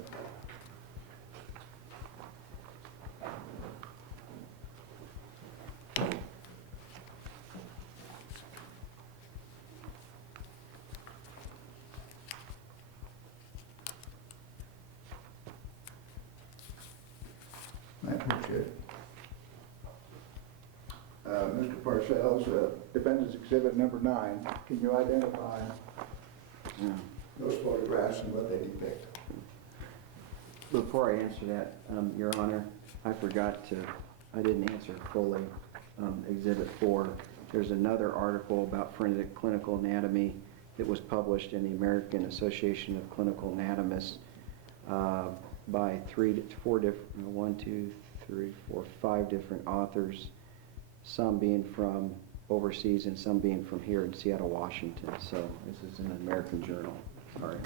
I appreciate it. Mr. Parcells, Defendant's Exhibit number 9, can you identify Yeah. those photographs and what they depict? Before I answer that, Your Honor, I didn't answer fully Exhibit 4. There's another article about forensic clinical anatomy that was published in the American Association of Clinical Anatomists by 5 different authors, some being from overseas and some being from here in Seattle, Washington. So this is in an American journal. Sorry.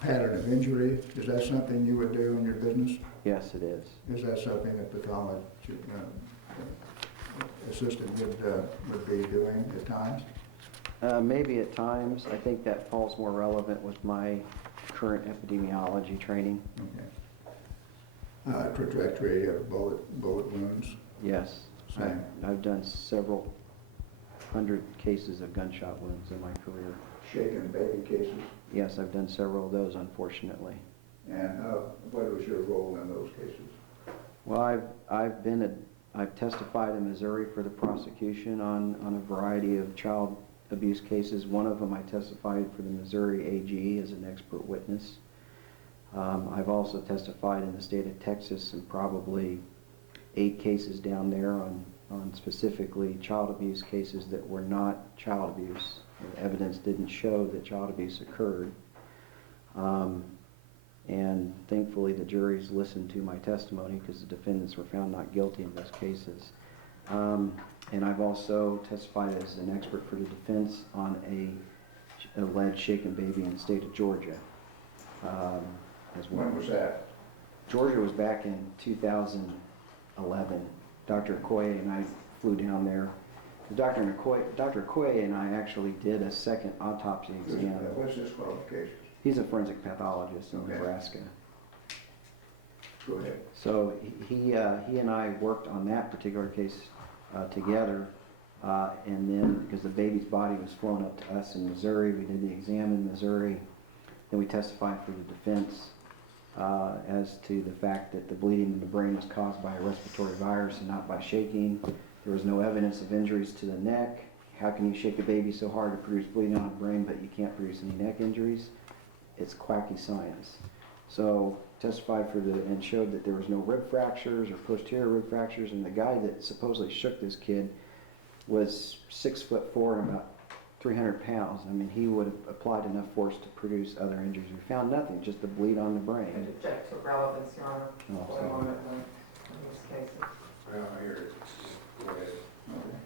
Pattern of injury, is that something you would do in your business? Yes, it is. Is that something that pathology assistant would be doing at times? Maybe at times. I think that falls more relevant with my current epidemiology training. Okay. Trajectory of bullet wounds? Yes. Same. I've done several hundred cases of gunshot wounds in my career. Shaken baby cases? Yes, I've done several of those, unfortunately. And what was your role in those cases? Well, I've testified in Missouri for the prosecution on a variety of child abuse cases. One of them I testified for the Missouri AG as an expert witness. I've also testified in the state of Texas in probably 8 cases down there on specifically child abuse cases that were not child abuse. The evidence didn't show that child abuse occurred. And thankfully the juries listened to my testimony because the defendants were found not guilty in those cases. And I've also testified as an expert for the defense on a alleged shaken baby in the state of Georgia as well. When was that? Georgia was back in 2011. Dr. Okoye and I flew down there. Dr. Okoye and I actually did a second autopsy exam. What's his qualifications? He's a forensic pathologist in Okay. Nebraska. Go ahead. So he and I worked on that particular case together, and then because the baby's body was flown up to us in Missouri, we did the exam in Missouri. Then we testified for the defense as to the fact that the bleeding in the brain was caused by a respiratory virus and not by shaking. There was no evidence of injuries to the neck. How can you shake a baby so hard to produce bleeding on the brain, but you can't produce any neck injuries? It's quacky science. So testified for and showed that there was no rib fractures or posterior rib fractures, and the guy that supposedly shook this kid was 6'4" and about 300 pounds. I mean, he would have applied enough force to produce other injuries. We found nothing, just the bleed on the And brain. object to relevance, Your Honor, Oh, going sorry. on in these cases. Well, here, go ahead. Okay.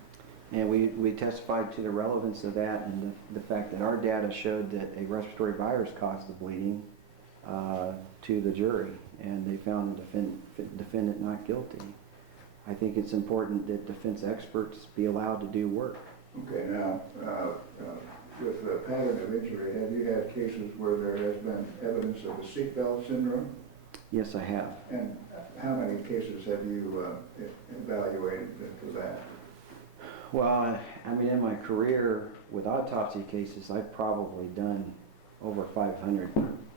And we testified to the relevance of that and the fact that our data showed that a respiratory virus caused the bleeding to the jury, and they found the defendant not guilty. I think it's important that defense experts be allowed to do work. Okay, now, with the pattern of injury, have you had cases where there has been evidence of the seatbelt syndrome? Yes, I have. And how many cases have you evaluated for that? Well, I mean, in my career with autopsy cases, I've probably done over 500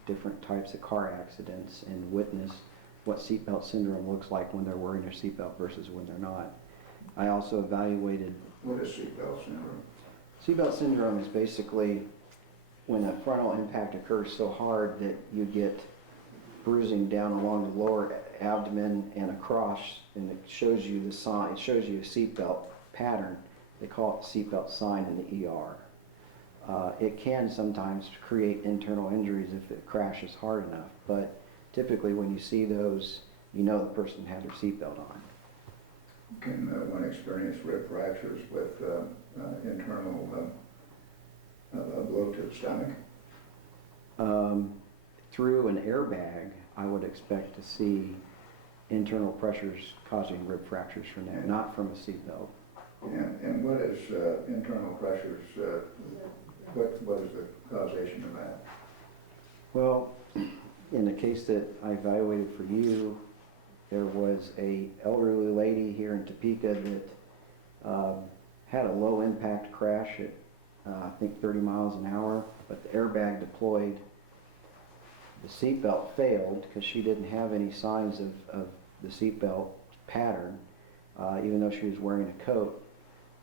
different types of car accidents and witnessed what seatbelt syndrome looks like when they're wearing their seatbelt versus when they're not. I also evaluated. What is seatbelt syndrome? Seatbelt syndrome is basically when a frontal impact occurs so hard that you get bruising down along the lower abdomen and across, and it shows you the sign. It shows you a seatbelt pattern. They call it seatbelt sign in the ER. It can sometimes create internal injuries if the crash is hard enough, but typically when you see those, you know the person had their seatbelt on. Can one experience rib fractures with internal blow to the stomach? Through an airbag, I would expect to see internal pressures causing rib fractures from that, not from a seatbelt. And what is internal pressures? What is the causation of that? Well, in the case that I evaluated for you, there was a elderly lady here in Topeka that had a low impact crash at I think 30 miles an hour, but the airbag deployed. The seatbelt failed because she didn't have any signs of the seatbelt pattern, even though she was wearing a coat.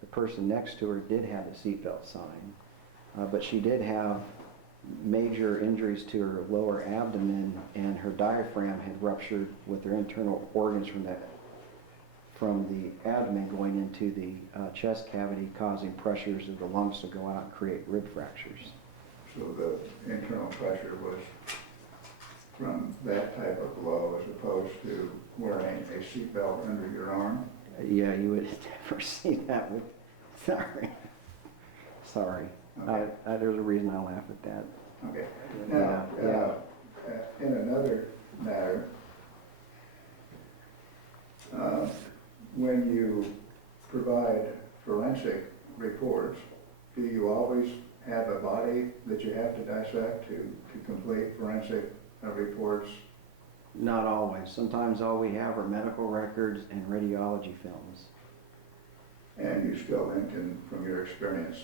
The person next to her did have the seatbelt sign, but she did have major injuries to her lower abdomen, and her diaphragm had ruptured with her internal organs from the abdomen going into the chest cavity, causing pressures of the lungs to go out and create rib fractures. So the internal pressure was from that type of blow as opposed to wearing a seatbelt under your arm? Yeah, you would never see that with, sorry. Okay. There's a reason I laugh at that. Okay. Now, in another matter, when you provide forensic reports, do you always have a body that you have to dissect to complete forensic reports? Not always. Sometimes all we have are medical records and radiology films. And you still can, from your experience,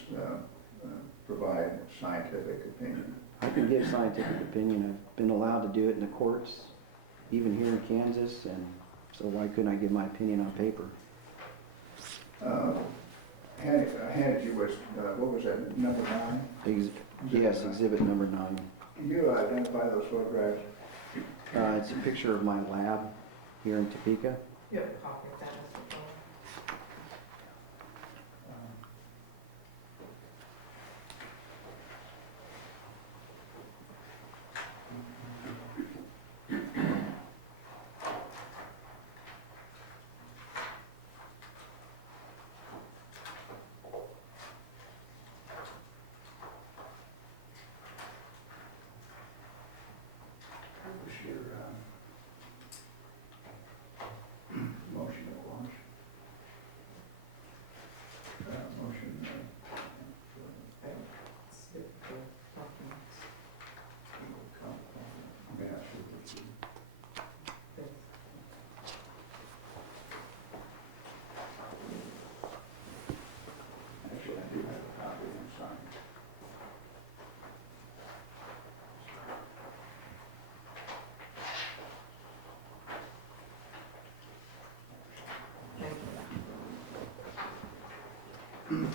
provide scientific opinion? I can give scientific opinion. I've been allowed to do it in the courts, even here in Kansas, and so why couldn't I give my opinion on paper? Handed you was, what was that, number 9? Yes, exhibit number 9. Can you identify those photographs? It's a picture of my lab here in Topeka. You have a copy of that, Mr. Fuller? What's your motion at once? Motion. It's the documents. Yeah, sure. This. Actually, I do have a copy inside. Thank you.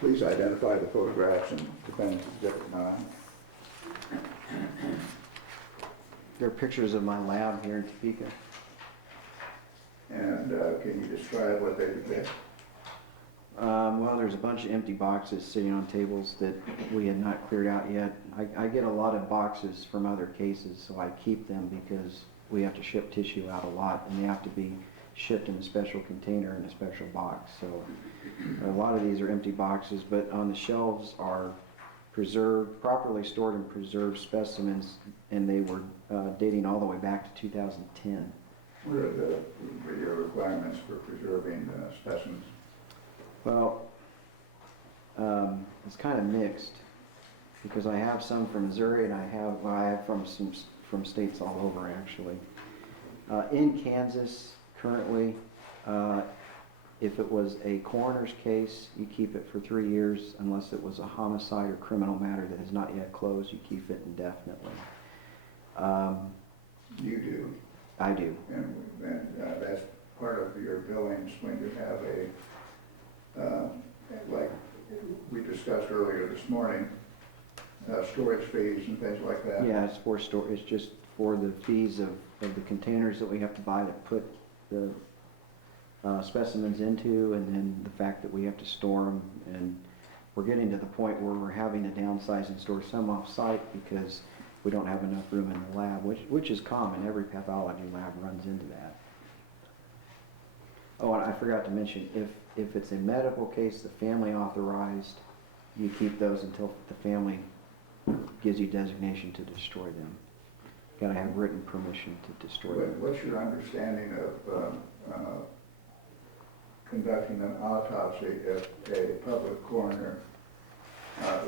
Please identify the photographs and defendant's exhibit 9. They're pictures of my lab here in Topeka. And can you describe what they depict? Well, there's a bunch of empty boxes sitting on tables that we had not cleared out yet. I get a lot of boxes from other cases, so I keep them because we have to ship tissue out a lot, and they have to be shipped in a special container in a special box. So a lot of these are empty boxes, but on the shelves are preserved, properly stored and preserved specimens, and they were dating all the way back to 2010. What are your requirements for preserving specimens? Well, it's kind of mixed because I have some from Missouri and I have from states all over actually. In Kansas currently, if it was a coroner's case, you keep it for 3 years unless it was a homicide or criminal matter that has not yet closed. You keep it indefinitely. You do. I do. And that's part of your billings when you have like we discussed earlier this morning, storage fees and things like that. Yeah, it's for it's just for the fees of the containers that we have to buy to put the specimens into, and then the fact that we have to store them. And we're getting to the point where we're having to downsize and store some off-site because we don't have enough room in the lab, which is common. Every pathology lab runs into that. Oh, and I forgot to mention, if it's a medical case, the family authorized, you keep those until the family gives you designation to destroy them. Got to have written permission to destroy them. What's your understanding of conducting an autopsy if a public coroner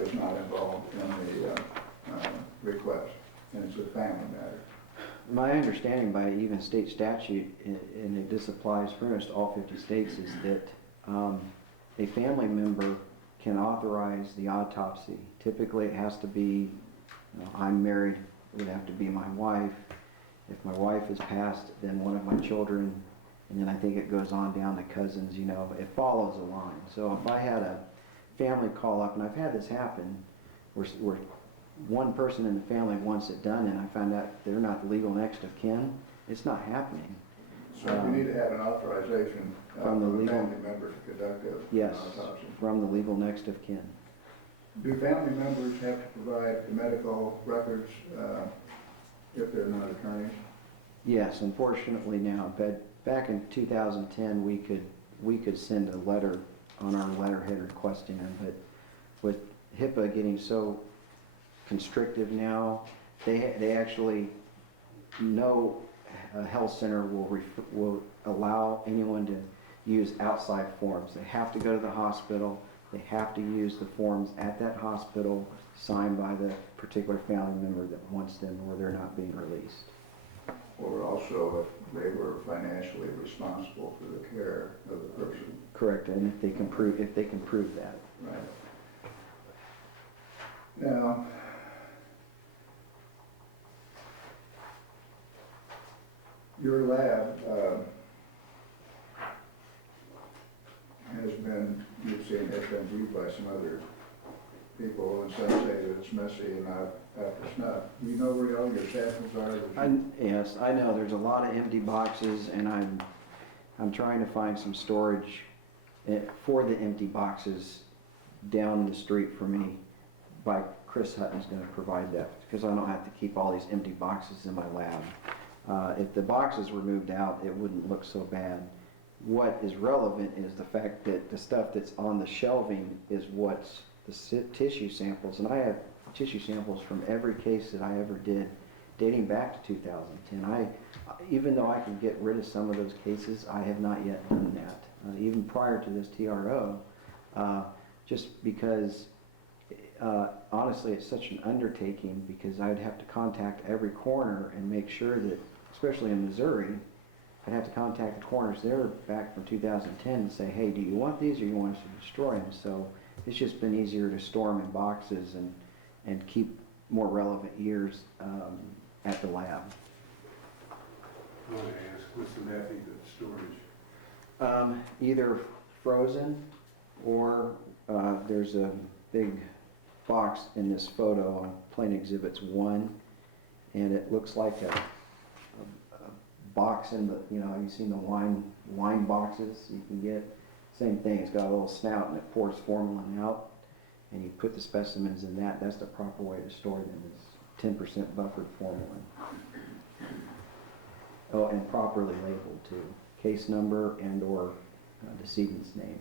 is not involved in the request, and it's a family matter? My understanding by even state statute, and this applies pretty much to all 50 states, is that a family member can authorize the autopsy. Typically it has to be, I'm married, it would have to be my wife. If my wife has passed, then one of my children, and then I think it goes on down to cousins, it follows a line. So if I had a family call up, and I've had this happen, where one person in the family wants it done, and I found out they're not the legal next of kin. It's not happening. So we need to have an authorization From the from a legal- family member to conduct an Yes, autopsy. from the legal next of kin. Do family members have to provide medical records if they're not attorneys? Yes, unfortunately now, but back in 2010, we could send a letter on our letterhead requesting them, but with HIPAA getting so constrictive now, they actually, no health center will allow anyone to use outside forms. They have to go to the hospital, they have to use the forms at that hospital, signed by the particular family member that wants them, or they're not being released. Or also if they were financially responsible for the care of the person? Correct, and if they can prove that. Right. Now, your lab has been, you've seen it been viewed by some other people, and some say that it's messy and not up to snuff. Do you know where all your samples are? Yes, I know, there's a lot of empty boxes, and I'm trying to find some storage for the empty boxes down the street for me. By Chris Hutton's gonna provide that, because I don't have to keep all these empty boxes in my lab. If the boxes were moved out, it wouldn't look so bad. What is relevant is the fact that the stuff that's on the shelving is what's the tissue samples, and I have tissue samples from every case that I ever did, dating back to 2010. Even though I can get rid of some of those cases, I have not yet done that, even prior to this TRO, just because honestly it's such an undertaking, because I'd have to contact every coroner and make sure that, especially in Missouri, I'd have to contact the coroners there back from 2010 and say, hey, do you want these or you want us to destroy them? So it's just been easier to store them in boxes and keep more relevant years at the lab. I want to ask, what's the method of storage? Either frozen, or there's a big box in this photo on Plain Exhibits 1, and it looks like a box in the, you've seen the wine boxes you can get. Same thing, it's got a little snout and it pours formalin out, and you put the specimens in that. That's the proper way to store them, is 10% buffered formalin. Oh, and properly labeled too. Case number and or decedent's name.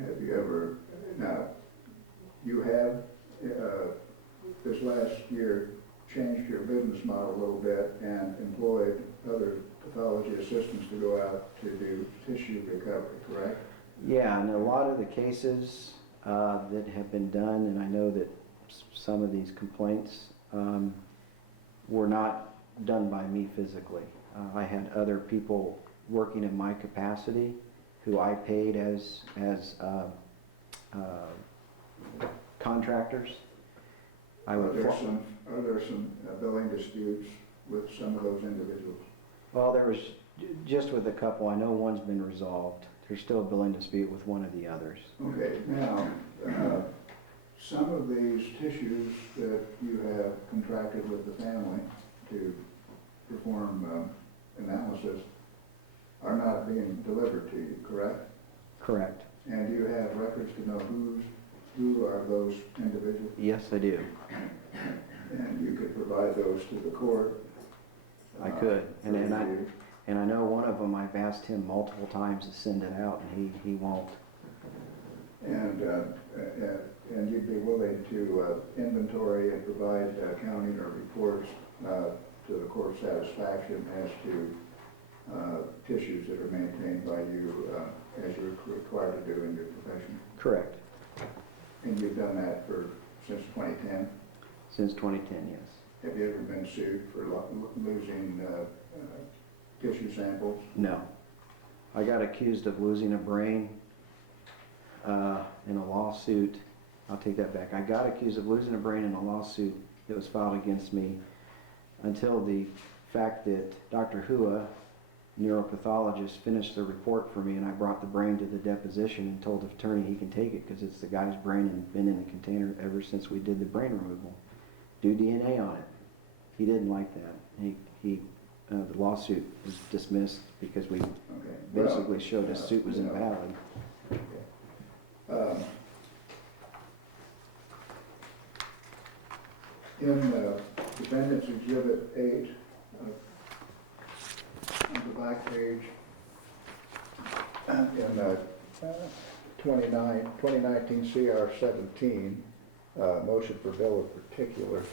Have you ever, now, you have, this last year, changed your business model a little bit and employed other pathology assistants to go out to do tissue recovery, correct? Yeah, and a lot of the cases that have been done, and I know that some of these complaints were not done by me physically. I had other people working in my capacity who I paid as contractors. Are there some billing disputes with some of those individuals? Well, there was just with a couple. I know one's been resolved. There's still a billing dispute with one of the others. Okay, now, some of these tissues that you have contracted with the family to perform analysis are not being delivered to you, correct? Correct. And do you have records to know who are those individuals? Yes, I do. And you could provide those to the court? I could. for review? And I know one of them, I've asked him multiple times to send it out, and he won't. And you'd be willing to inventory and provide accounting or reports to the court's satisfaction as to tissues that are maintained by you as you're required to do in your profession? Correct. And you've done that since 2010? Since 2010, yes. Have you ever been sued for losing tissue samples? No. I got accused of losing a brain in a lawsuit. I'll take that back. I got accused of losing a brain in a lawsuit that was filed against me until the fact that Dr. Hua neuropathologist finished the report for me, and I brought the brain to the deposition and told the attorney he can take it because it's the guy's brain and been in the container ever since we did the brain removal. Do DNA on it. He didn't like that. The lawsuit was dismissed because we Okay. basically showed his suit was invalid. In Defendant's Exhibit 8, on the back page, in 2019 CR 17, motion for bill of particulars,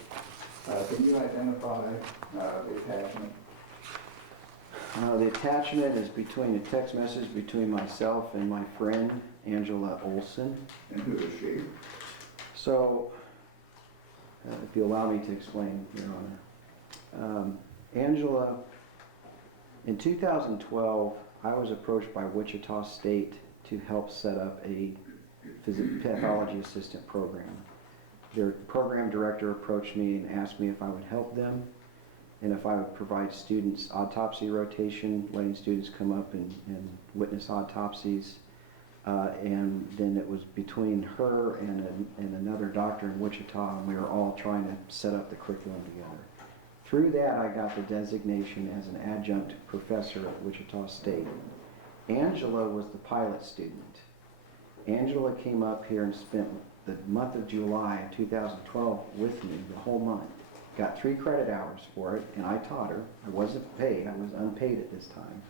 can you identify the attachment? The attachment is between a text message between myself and my friend, Angela Olson. And who is she? So, if you allow me to explain, Your Honor. Angela, in 2012, I was approached by Wichita State to help set up a pathology assistant program. Their program director approached me and asked me if I would help them and if I would provide students autopsy rotation, letting students come up and witness autopsies. And then it was between her and another doctor in Wichita, and we were all trying to set up the curriculum together. Through that, I got the designation as an adjunct professor at Wichita State. Angela was the pilot student. Angela came up here and spent the month of July of 2012 with me, the whole month. Got 3 credit hours for it, and I taught her. I wasn't paid, I was unpaid at this time.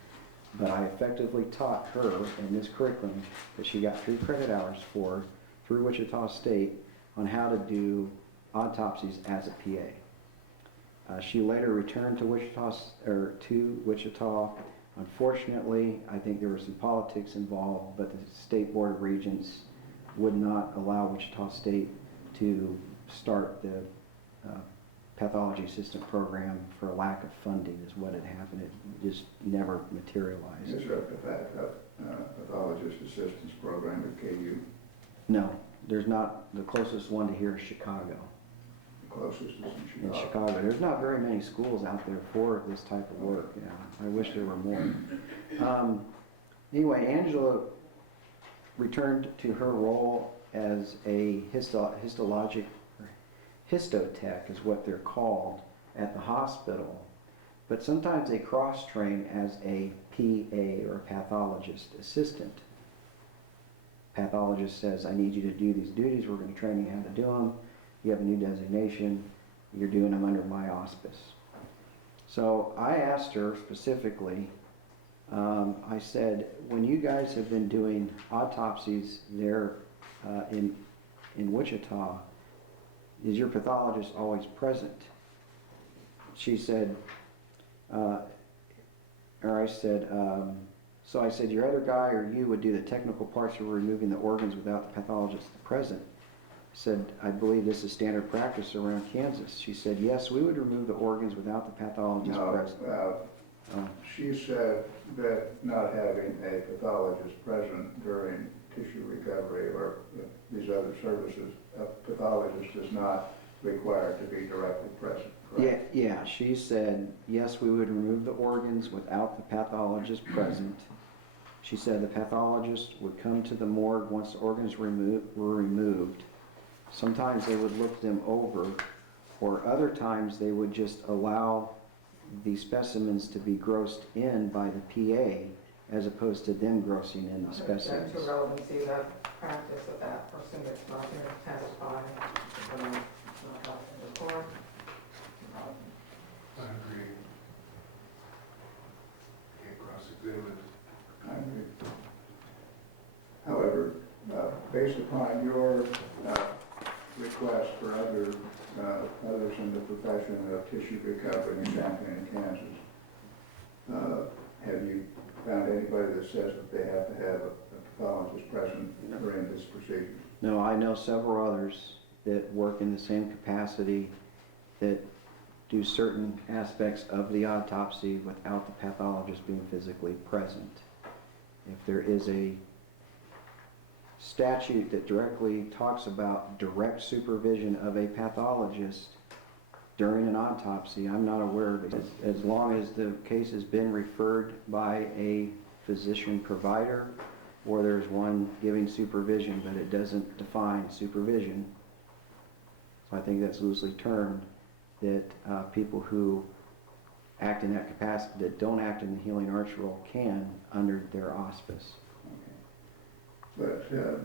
But I effectively taught her in this curriculum that she got 3 credit hours for through Wichita State on how to do autopsies as a PA. She later returned to Wichita. Unfortunately, I think there was some politics involved, but the State Board of Regents would not allow Wichita State to start the pathology assistant program for a lack of funding is what had happened. It just never materialized. Is there a pathologist assistance program at KU? No, there's not. The closest one to here is Chicago. The closest is in In Chicago. Chicago. There's not very many schools out there for this type of work. Yeah, I wish there were more. Anyway, Angela returned to her role as a histotech is what they're called at the hospital, but sometimes they cross-train as a PA or pathologist assistant. Pathologist says, I need you to do these duties, we're going to train you how to do them, you have a new designation, you're doing them under my auspice. So I asked her specifically, I said, when you guys have been doing autopsies there in Wichita, is your pathologist always present? She said, so I said, your other guy or you would do the technical parts of removing the organs without the pathologist present. I said, I believe this is standard practice around Kansas. She said, yes, we would remove the organs without the pathologist present. She said that not having a pathologist present during tissue recovery or these other services, a pathologist is not required to be directly present, correct? Yeah, she said, yes, we would remove the organs without the pathologist present. She said the pathologist would come to the morgue once the organs were removed. Sometimes they would look them over, or other times they would just allow the specimens to be grossed in by the PA as opposed to them grossing in the specimens. That's a relevancy of that practice of that person that's not here to testify, not in the court. I agree. Can't cross-examine. I agree. However, based upon your request for others in the profession of tissue recovery in Champaign, Kansas, have you found anybody that says that they have to have a pathologist present during this procedure? No, I know several others that work in the same capacity that do certain aspects of the autopsy without the pathologist being physically present. If there is a statute that directly talks about direct supervision of a pathologist, during an autopsy, I'm not aware of it. As long as the case has been referred by a physician provider, or there's one giving supervision, but it doesn't define supervision. So I think that's loosely termed, that people who act in that capacity, that don't act in the healing arts role, can under their auspice. But, okay.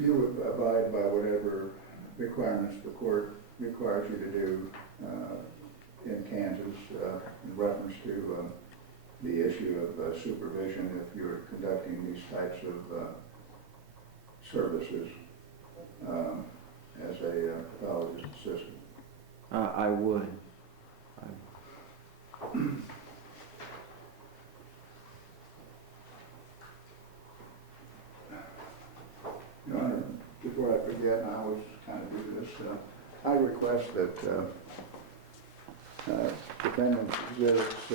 You would abide by whatever requirements the court requires you to do in Kansas in reference to the issue of supervision if you're conducting these types of services as a pathologist assistant. I would. Your Honor, before I forget, and I always kind of do this, I request that defendant exhibits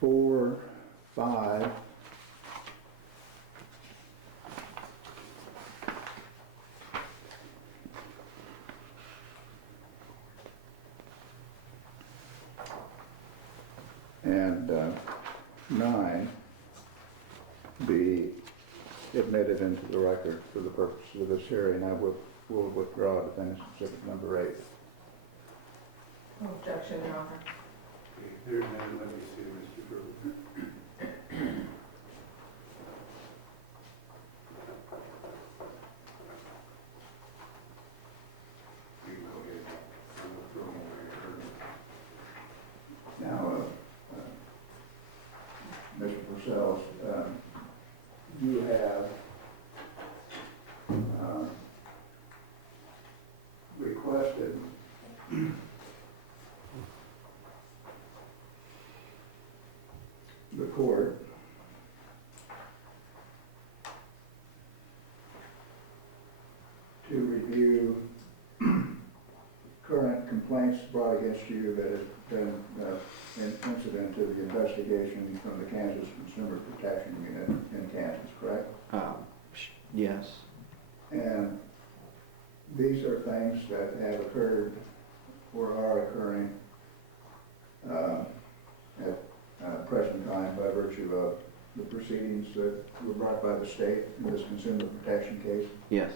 4, 5, and 9 be admitted into the record for the purposes of this hearing. I will withdraw defendant's exhibit number 8. No objection, Your Honor. Okay, there's none, let me see, Mr. Burke. You can go ahead. I'm gonna throw them over your Now, Mr. Parcells, you have requested the court to review current complaints brought against you that have been incident to the investigation from the Kansas Consumer Protection Unit in Kansas, correct? Yes. And these are things that have occurred or are occurring at present time by virtue of the proceedings that were brought by the state in this consumer protection case? Yes.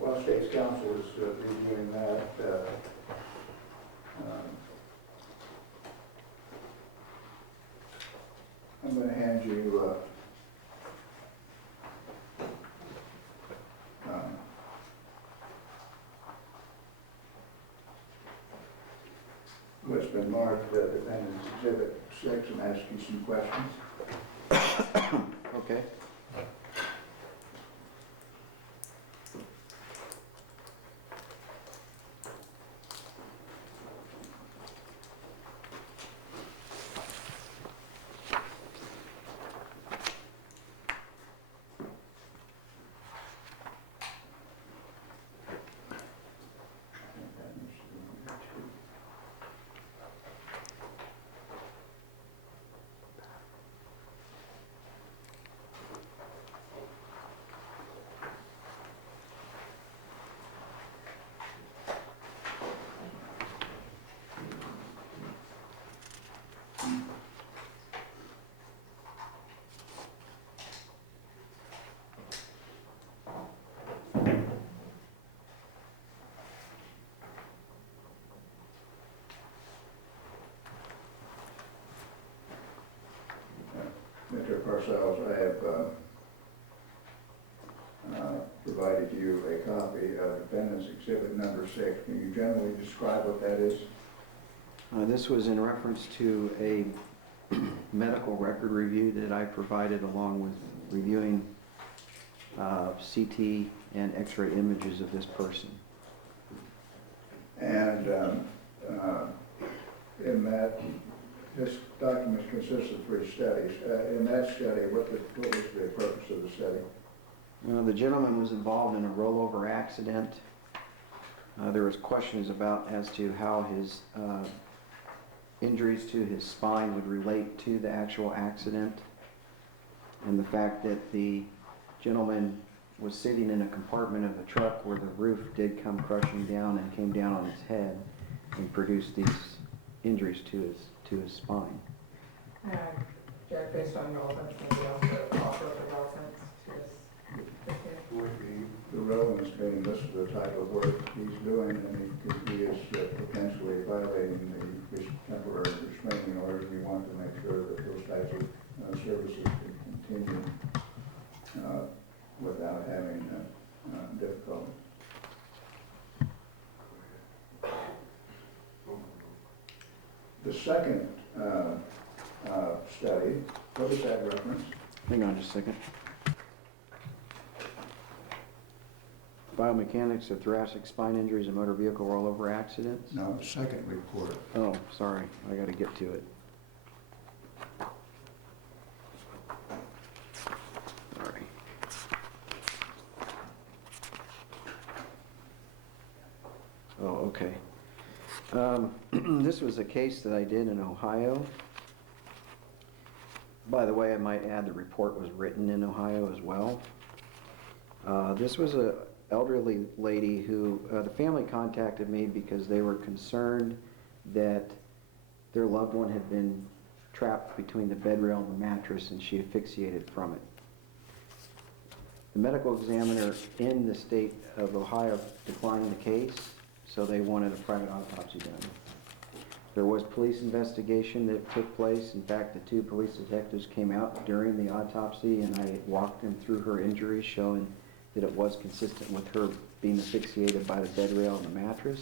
While State's Counsel is reviewing that, I'm going to hand you what's been marked Defendant's Exhibit 6 and ask you some questions. Okay. Mr. Parcells, I have provided you a copy of Defendant's Exhibit Number 6. Can you generally describe what that is? This was in reference to a medical record review that I provided along with reviewing CT and X-ray images of this person. And in that, this document consists of 3 studies. In that study, what was the purpose of the study? The gentleman was involved in a rollover accident. There was questions as to how his injuries to his spine would relate to the actual accident, and the fact that the gentleman was sitting in a compartment of the truck where the roof did come crushing down and came down on his head and produced these injuries to his spine. Jack, based on relevance, maybe also offer the relevance to this. The relevance being this is the type of work he's doing, and he is potentially violating the temporary restraining orders. We want to make sure that those types of services can continue without having difficulty. The second study, what is that reference? Hang on just a second. Biomechanics of thoracic spine injuries and motor vehicle rollover accidents? No, the second report. Oh, sorry, I gotta get to it. Sorry. Oh, okay. This was a case that I did in Ohio. By the way, I might add the report was written in Ohio as well. This was a elderly lady who, the family contacted me because they were concerned that their loved one had been trapped between the bed rail and the mattress and she asphyxiated from it. The medical examiner in the state of Ohio declined the case, so they wanted a private autopsy done. There was police investigation that took place. In fact, the 2 police detectives came out during the autopsy and I walked them through her injuries, showing that it was consistent with her being asphyxiated by the bed rail and the mattress.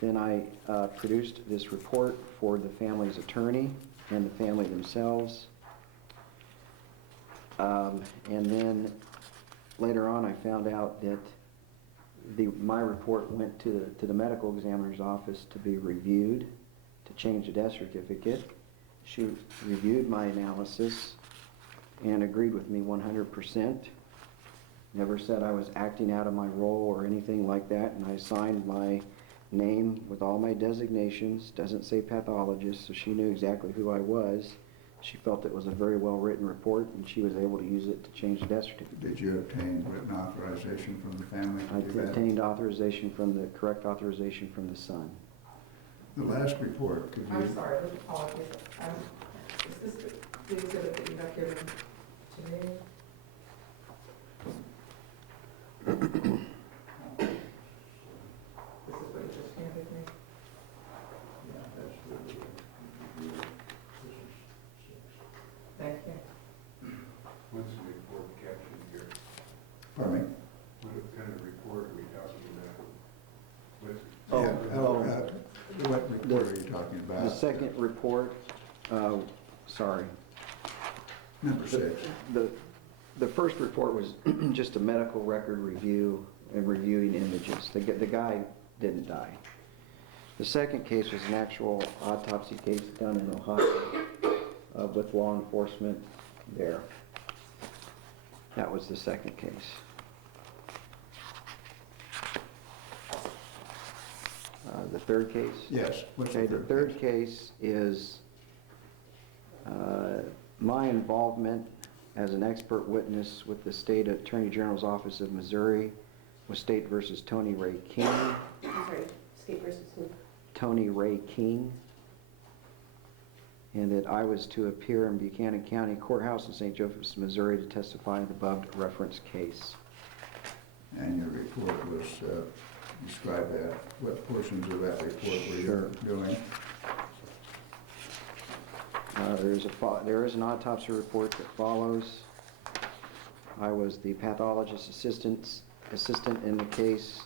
Then I produced this report for the family's attorney and the family themselves. And then later on I found out that my report went to the medical examiner's office to be reviewed, to change the death certificate. She reviewed my analysis and agreed with me 100%. Never said I was acting out of my role or anything like that, and I signed my name with all my designations. Doesn't say pathologist, so she knew exactly who I was. She felt it was a very well-written report, and she was able to use it to change the death certificate. Did you obtain written authorization from the family to do I that? obtained authorization from the correct authorization from the son. The last report, could you? I'm sorry, apologies. Is this the exhibit that you have given to me? This is what you just handed me? Yeah, that's the, Thank you. What's the report captioned here? pardon me? What kind of report are we talking about? What report are you talking about? The second report, sorry. Number 6. The first report was just a medical record review and reviewing images. The guy didn't die. The second case was an actual autopsy case done in Ohio with law enforcement there. That was the second case. The third case? Yes. What's Okay, the third case is my involvement as an expert witness with the State Attorney General's Office of Missouri with State versus Tony Ray King. I'm sorry, State versus who? Tony Ray King. And that I was to appear in Buchanan County Courthouse in St. Joseph's, Missouri to testify in the above reference case. And your report was, describe that, what portions of that report were you Sure. doing? There is an autopsy report that follows. I was the pathologist assistant in the case,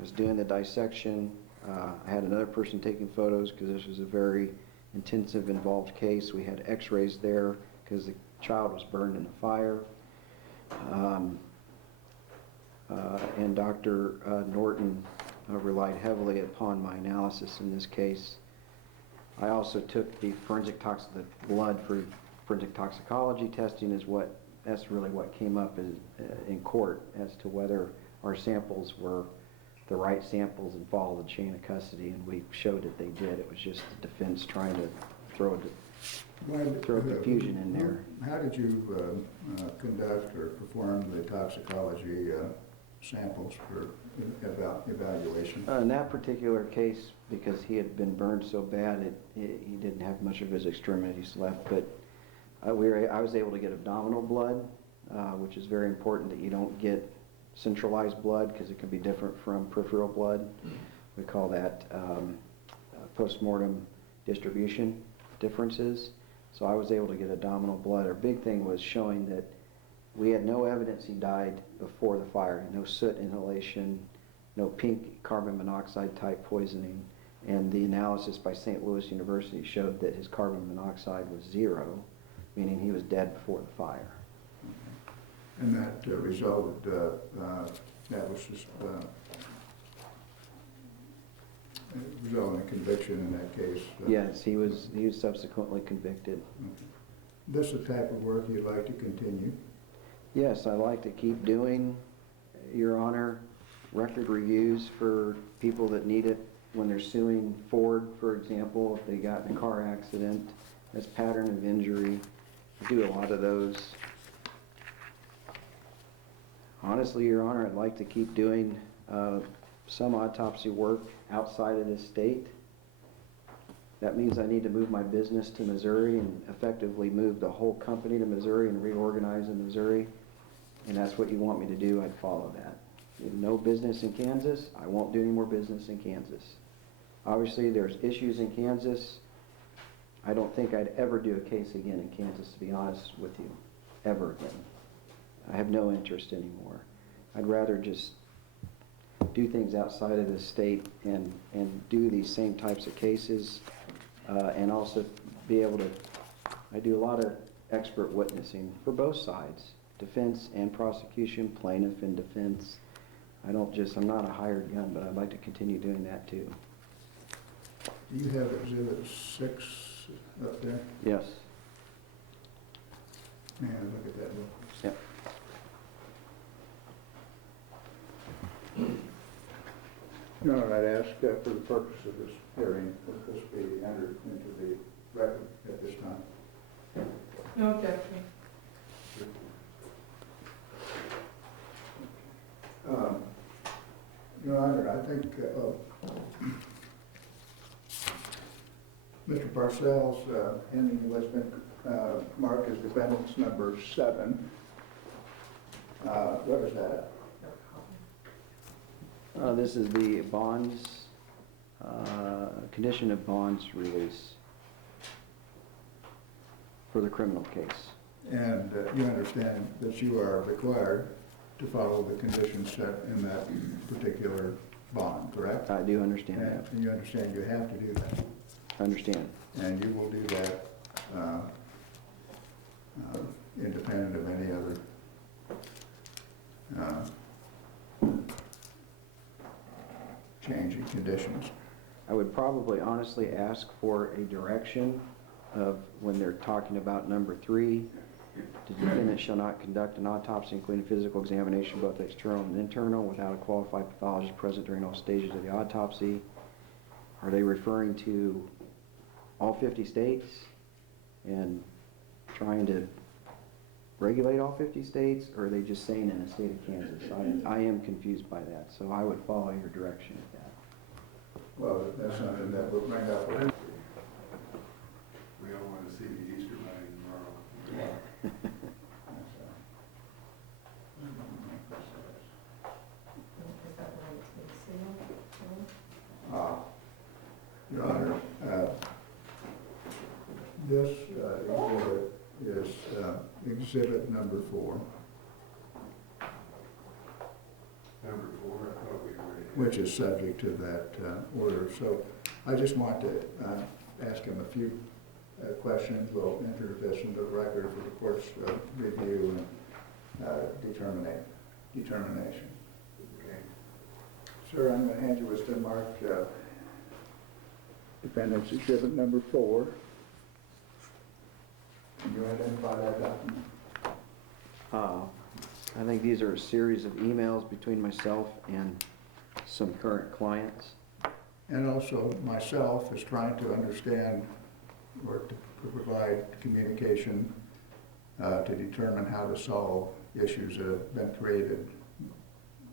was doing the dissection. I had another person taking photos because this was a very intensive, involved case. We had x-rays there because the child was burned in a fire. And Dr. Norton relied heavily upon my analysis in this case. I also took the the blood for forensic toxicology testing that's really what came up in court as to whether our samples were the right samples and followed the chain of custody, and we showed that they did. It was just the defense trying to throw confusion in there. How did you conduct or perform the toxicology samples for evaluation? In that particular case, because he had been burned so bad, he didn't have much of his extremities left, but I was able to get abdominal blood, which is very important that you don't get centralized blood because it can be different from peripheral blood. We call that postmortem distribution differences. So I was able to get abdominal blood. Our big thing was showing that we had no evidence he died before the fire, no soot inhalation, no pink carbon monoxide type poisoning, and the analysis by St. Louis University showed that his carbon monoxide was 0, meaning he was dead before the fire. And that resulted, that was just, resulted in a conviction in that case? Yes, he was subsequently convicted. Okay. This is the type of work you'd like to continue? Yes, I like to keep doing, Your Honor, record reviews for people that need it when they're suing Ford, for example, if they got in a car accident, as pattern of injury. I do a lot of those. Honestly, Your Honor, I'd like to keep doing some autopsy work outside of this state. That means I need to move my business to Missouri and effectively move the whole company to Missouri and reorganize in Missouri. And that's what you want me to do, I'd follow that. If no business in Kansas, I won't do any more business in Kansas. Obviously, there's issues in Kansas. I don't think I'd ever do a case again in Kansas, to be honest with you, ever again. I have no interest anymore. I'd rather just do things outside of the state and do these same types of cases, and also be able to, I do a lot of expert witnessing for both sides, defense and prosecution, plaintiff and defense. I'm not a hired gun, but I'd like to continue doing that too. Do you have Exhibit 6 up there? Yes. May I look at that one? Yep. Your Honor, I'd ask for the purpose of this hearing, that this be entered into the record at this time. No objection. Your Honor, I think Mr. Parcells, Henning has been marked as defendant's number 7. What is that? This is the bonds, condition of bonds release for the criminal case. And you understand that you are required to follow the conditions set in that particular bond, correct? I do understand that. And you understand you have to do that. I understand. And you will do that independent of any other change in conditions. I would probably honestly ask for a direction of when they're talking about number 3, the defendant shall not conduct an autopsy including physical examination both external and internal without a qualified pathologist present during all stages of the autopsy. Are they referring to all 50 states and trying to regulate all 50 states, or are they just saying in the state of Kansas? I am confused by that, so I would follow your direction with that. Well, that's something that we'll bring up. We all want to see the Easter Bunny tomorrow. Your Honor, this exhibit is exhibit number 4, Number 4, I thought we already had. which is subject to that order. So I just want to ask him a few questions. We'll enter this into the record for the court's review and determination. Okay. Sir, I'm going to hand you a stem mark defendant's exhibit number 4. Can you identify that document? I think these are a series of emails between myself and some current clients. And also myself is trying to understand or to provide communication to determine how to solve issues that have been created,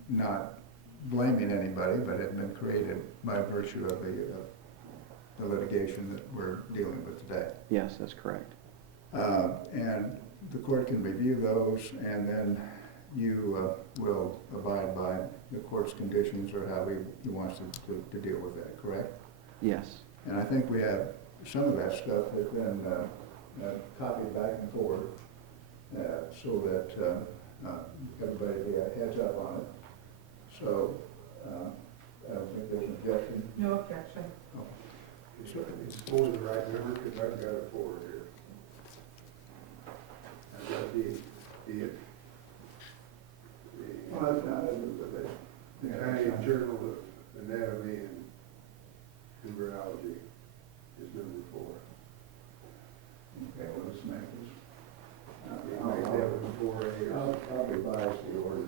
not blaming anybody, but have been created by virtue of the litigation that we're dealing with today. Yes, that's correct. And the court can review those, and then you will abide by the court's conditions or how he wants to deal with that, correct? Yes. And I think we have, some of that stuff has been copied back and forth so that everybody be a heads up on it. So I don't think there's an objection. No objection. It's for the right number, because I've got a 4 here. I've got the Well, that's not County Journal of Anatomy and Embryology is number 4. Okay, well, let's make this. Make that one 4A. I'll revise the order.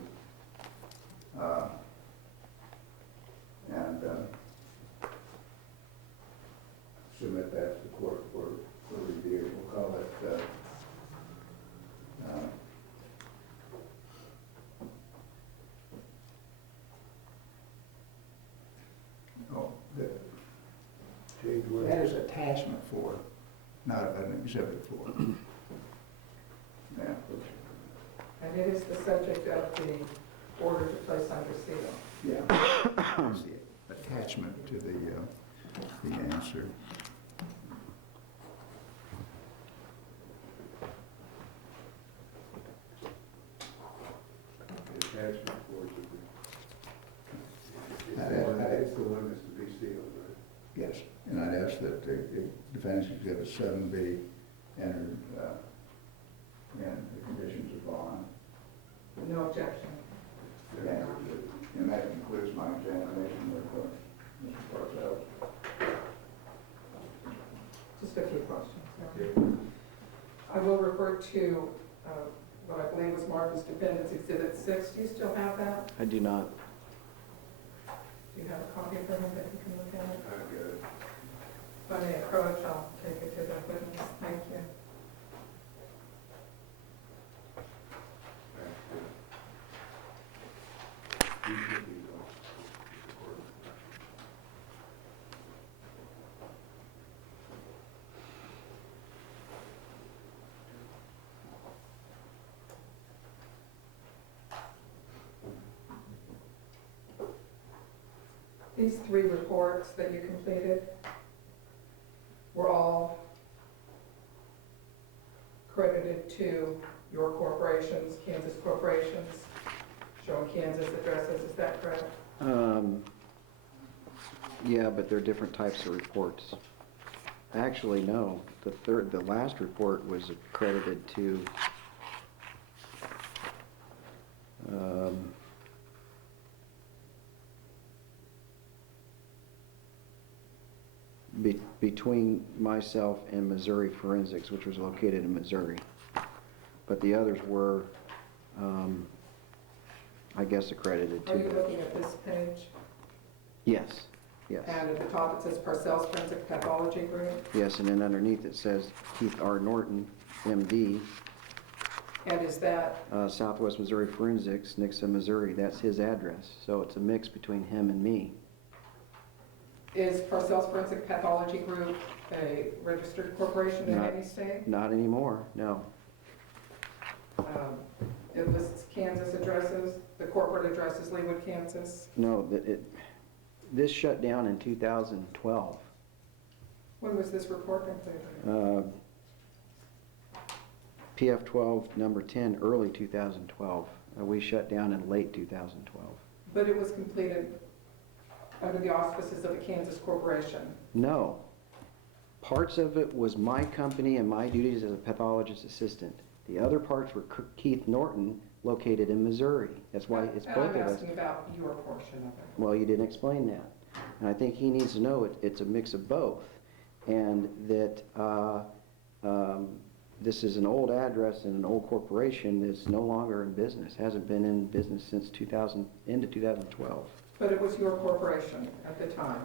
And submit that to the court for review. We'll call it Change one. that is attachment 4, not an exhibit 4. Yeah. And it is the subject of the order to place under seal. Yeah. It's the attachment to the answer. The attachment 4 to It's the one that's to be sealed, right? Yes, and I'd ask that the defendant's exhibit 7B entered in the conditions of bond. No objection. Yeah, and that concludes my examination of Mr. Parcells. Just a few questions. Okay. I will refer to what I believe was marked as defendant's exhibit 6. Do you still have that? I do not. Do you have a copy of it that you can look at? I've got it. If I may approach, I'll take it to the witness. Thank you. You should be off the court. These 3 reports that you completed were all credited to your corporations, Kansas corporations, showing Kansas addresses. Is that correct? Yeah, but they're different types of reports. Actually, no. The last report was accredited to between myself and Missouri Forensics, which was located in Missouri. But the others were, I guess, accredited to Are you that. looking at this page? Yes, yes. And at the top it says Parcells Forensic Pathology Group. Yes, and then underneath it says Keith R. Norton, MD, And is that, Southwest Missouri Forensics, Nixa, Missouri. That's his address. So it's a mix between him and me. is Parcells Forensic Pathology Group a registered corporation in Not- any state? Not anymore, no. It lists Kansas addresses, the corporate address is Leawood, Kansas. No, this shut down in 2012. When was this report completed? PF 12, number 10, early 2012. We shut down in late 2012. But it was completed under the auspices of a Kansas corporation. No. Parts of it was my company and my duties as a pathologist assistant. The other parts were Keith Norton, located in Missouri. That's why it's both of And I'm us. asking about your portion of it. Well, you didn't explain that. And I think he needs to know it's a mix of both. And that this is an old address and an old corporation that's no longer in business, hasn't been in business since end of 2012. But it was your corporation at the time.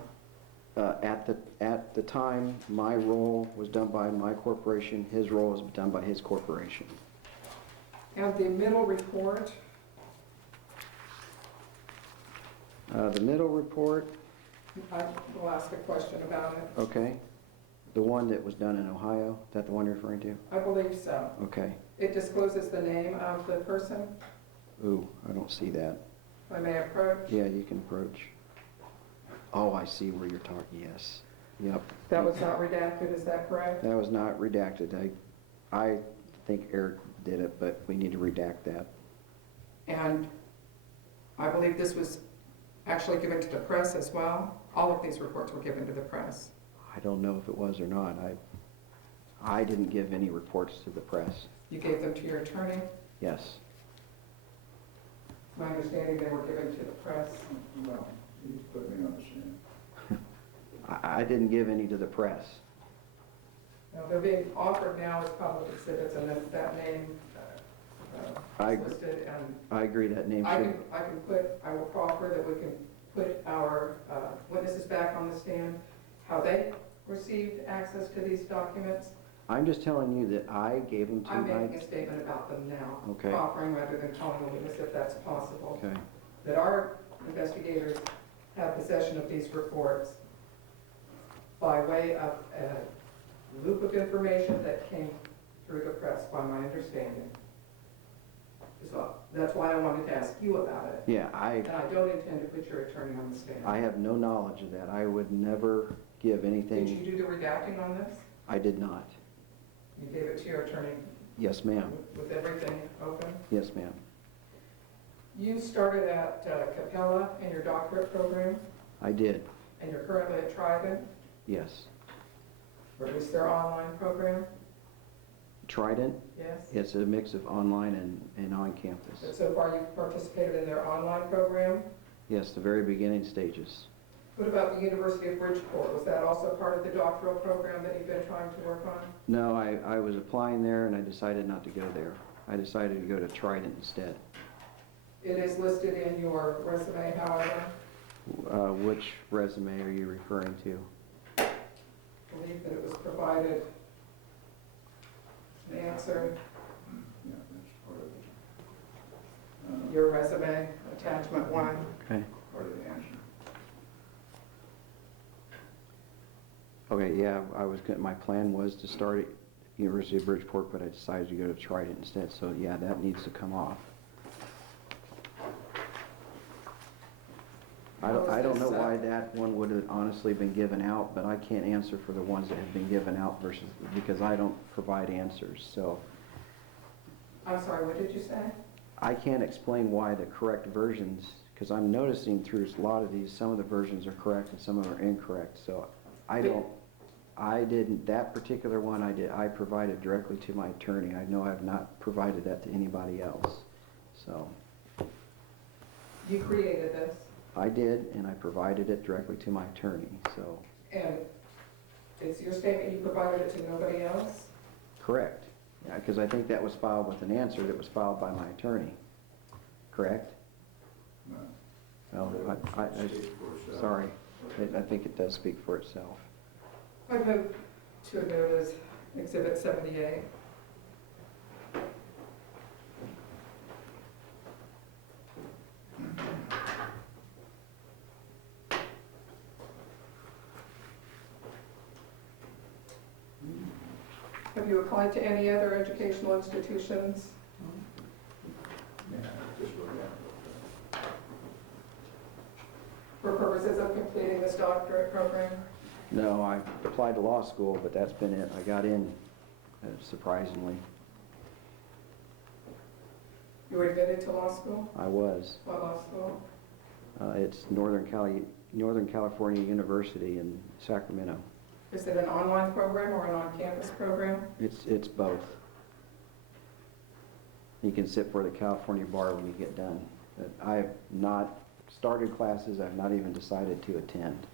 At the time, my role was done by my corporation, his role was done by his corporation. And the middle report, The middle report, I will ask a question about it. okay. The one that was done in Ohio, is that the one you're referring to? I believe so. Okay. It discloses the name of the person. Ooh, I don't see that. If I may approach. Yeah, you can approach. Oh, I see where you're talking, yes. Yep. That was not redacted, is that correct? That was not redacted. I think Eric did it, but we need to redact that. And I believe this was actually given to the press as well. All of these reports were given to the press. I don't know if it was or not. I didn't give any reports to the press. You gave them to your attorney. Yes. It's my understanding they were given to the press. Well, you put me on the stand. I didn't give any to the press. Now, they're being offered now as public exhibits, and that name I is listed. And I agree that name I should, will proffer that we can put our witnesses back on the stand, how they received access to these documents. I'm just telling you that I gave them to I'm my, making a statement about them now. Okay. Proffering rather than calling a witness if that's possible. okay. That our investigators have possession of these reports by way of a loop of information that came through the press, by my understanding. So that's why I wanted to ask you about it. Yeah, And I don't intend to put your attorney on the stand. I have no knowledge of that. I would never give Did anything. you do the redacting on this? I did not. You gave it to your attorney Yes, ma'am. with everything open? Yes, ma'am. You started at Capella in your doctorate program, I did. and you're currently at Trident, Yes. or at least their online program, Trident, yes? it's a mix of online and on campus. But so far you've participated in their online program. Yes, the very beginning stages. What about the University of Bridgeport? Was that also part of the doctoral program that you've been trying to work on? No, I was applying there and I decided not to go there. I decided to go to Trident instead. It is listed in your resume, however. Which resume are you referring to? I believe that it was provided an answer, Yeah, that's part of it. your resume, attachment 1. Okay. Part of the answer. Okay, yeah, my plan was to start at University of Bridgeport, but I decided to go to Trident instead. So yeah, that needs to come off. I don't know why that one would have honestly been given out, but I can't answer for the ones that have been given out versus, because I don't provide answers. So I'm sorry, what did you say? I can't explain why the correct versions, because I'm noticing through a lot of these, some of the versions are correct and some of them are incorrect. So that particular one I provided directly to my attorney. I know I've not provided that to anybody else. So You created this, I did, and I provided it directly to my attorney, so. and it's your statement you provided it to nobody else? Correct. Yeah, because I think that was filed with an answer that was filed by my attorney. Correct? Well, sorry. I think it does speak for itself. I move to admit it as Exhibit 78. Have you applied to any other educational institutions? Yeah, just look at it. For purposes of completing this doctorate program? No, I applied to law school, but that's been it. I got in, surprisingly. You were admitted to law school? I was. What law school? It's Northern California University in Sacramento. Is it an online program or an on-campus program? It's both. You can sit for the California bar when you get done. But I have not started classes. I've not even decided to attend.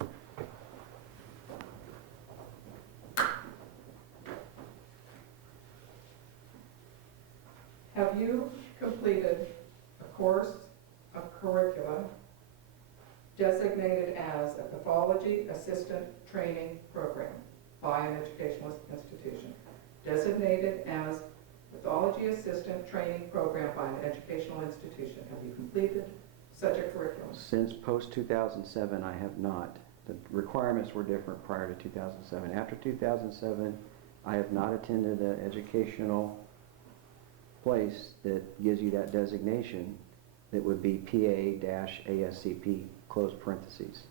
Have you completed a course of curricula designated as a pathology assistant training program by an educational institution? Designated as pathology assistant training program by an educational institution. Have you completed such a curriculum? Since post-2007, I have not. The requirements were different prior to 2007. After 2007, I have not attended an educational place that gives you that designation that would be PA-ASCP, close parentheses.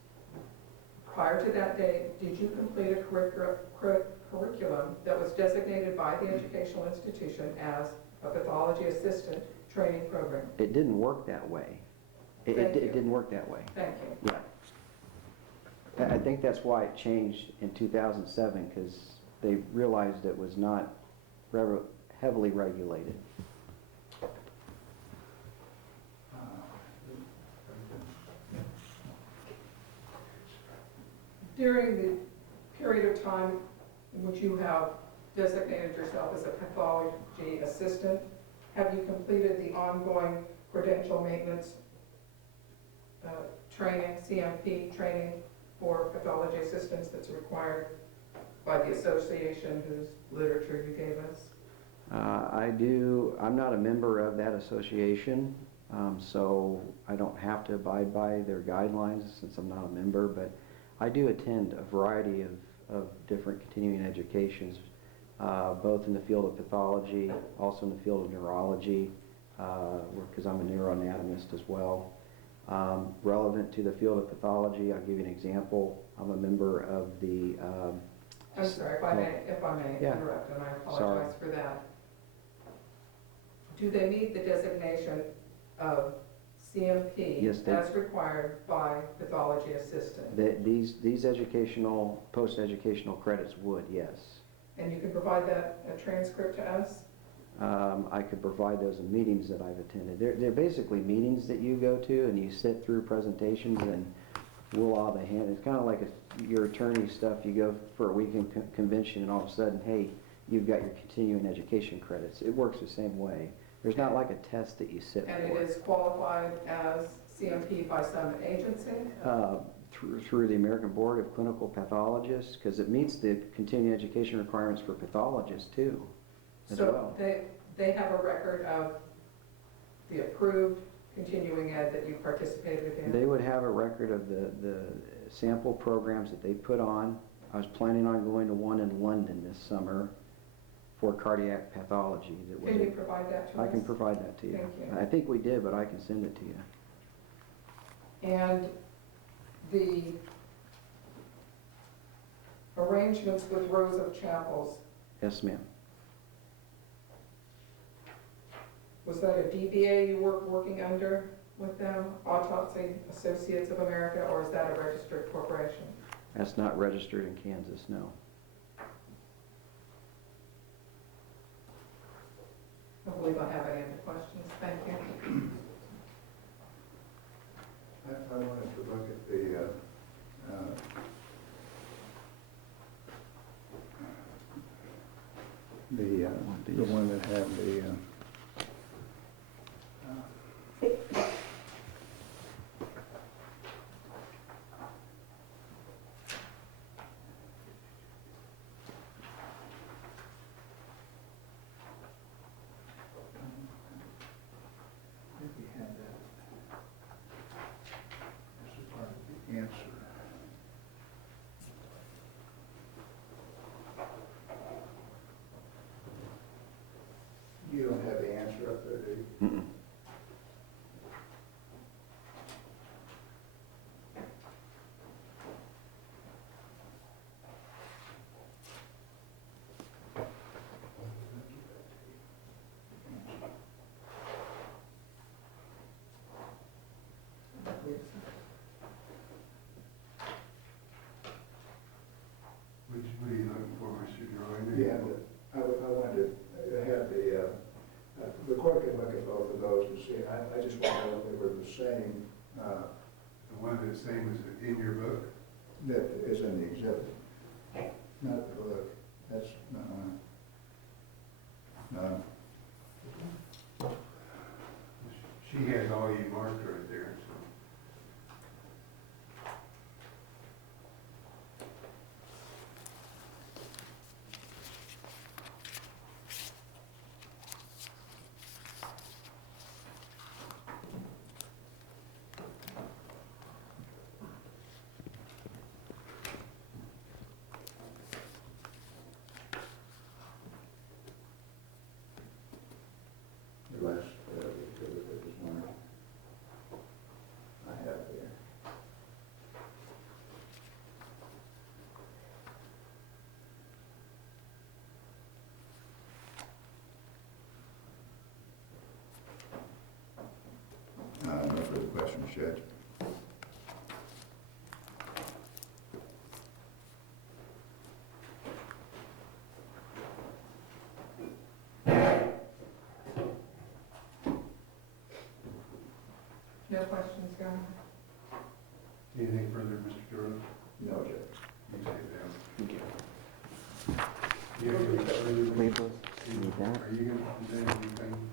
Prior to that date, did you complete a curriculum that was designated by the educational institution as a pathology assistant training program? It didn't work that way. It didn't work that way. Thank you. Yeah. I think that's why it changed in 2007, because they realized it was not heavily regulated. During the period of time in which you have designated yourself as a pathology assistant, have you completed the ongoing credential maintenance training, CMP training for pathology assistants that's required by the association whose literature you gave us? I do. I'm not a member of that association, so I don't have to abide by their guidelines since I'm not a member, but I do attend a variety of different continuing educations, both in the field of pathology, also in the field of neurology, because I'm a neuroanatomist as well. Relevant to the field of pathology, I'll give you an example. I'm a member of the... I'm sorry, if I may Yeah. interrupt, and I apologize for that. Do they need the designation of CMP Yes, as required by pathology assistant? These educational, post-educational credits would, yes. And you can provide that a transcript to us? I could provide those in meetings that I've attended. They're basically meetings that you go to and you sit through presentations and we'll all the hand. It's kind of like your attorney stuff. You go for a weekend convention and all of a sudden, hey, you've got your continuing education credits. It works the same way. There's not like a test that you sit for. And it is qualified as CMP by some agency? Through the American Board of Clinical Pathologists, because it meets the continuing education requirements for pathologists too, as well. So they have a record of the approved continuing ed that you participated in? They would have a record of the sample programs that they put on. I was planning on going to one in London this summer for cardiac pathology. Can you provide that to us? I can provide that to you. Thank you. I think we did, but I can send it to you. And the arrangements with Rows of Chapels, Yes, ma'am. was that a DBA you were working under with them, Autopsy Associates of America, or is that a registered corporation? That's not registered in Kansas, no. I believe I have any other questions. Thank you. I wanted to look at the one that had the answer. You don't have the answer up there, do you? Mm-mm. just wondered if they were the same, The one that's same as in your book? that is in the exhibit. Not the book, that's, no. She has all you marked right there, so. The last, exhibit that was marked. I have there. No further questions, Judge. No questions, Your Honor? Anything further, Mr. Durham? No, Judge. You take it down. Thank you. You have any further? Leave those. Need that. Are you going to present anything?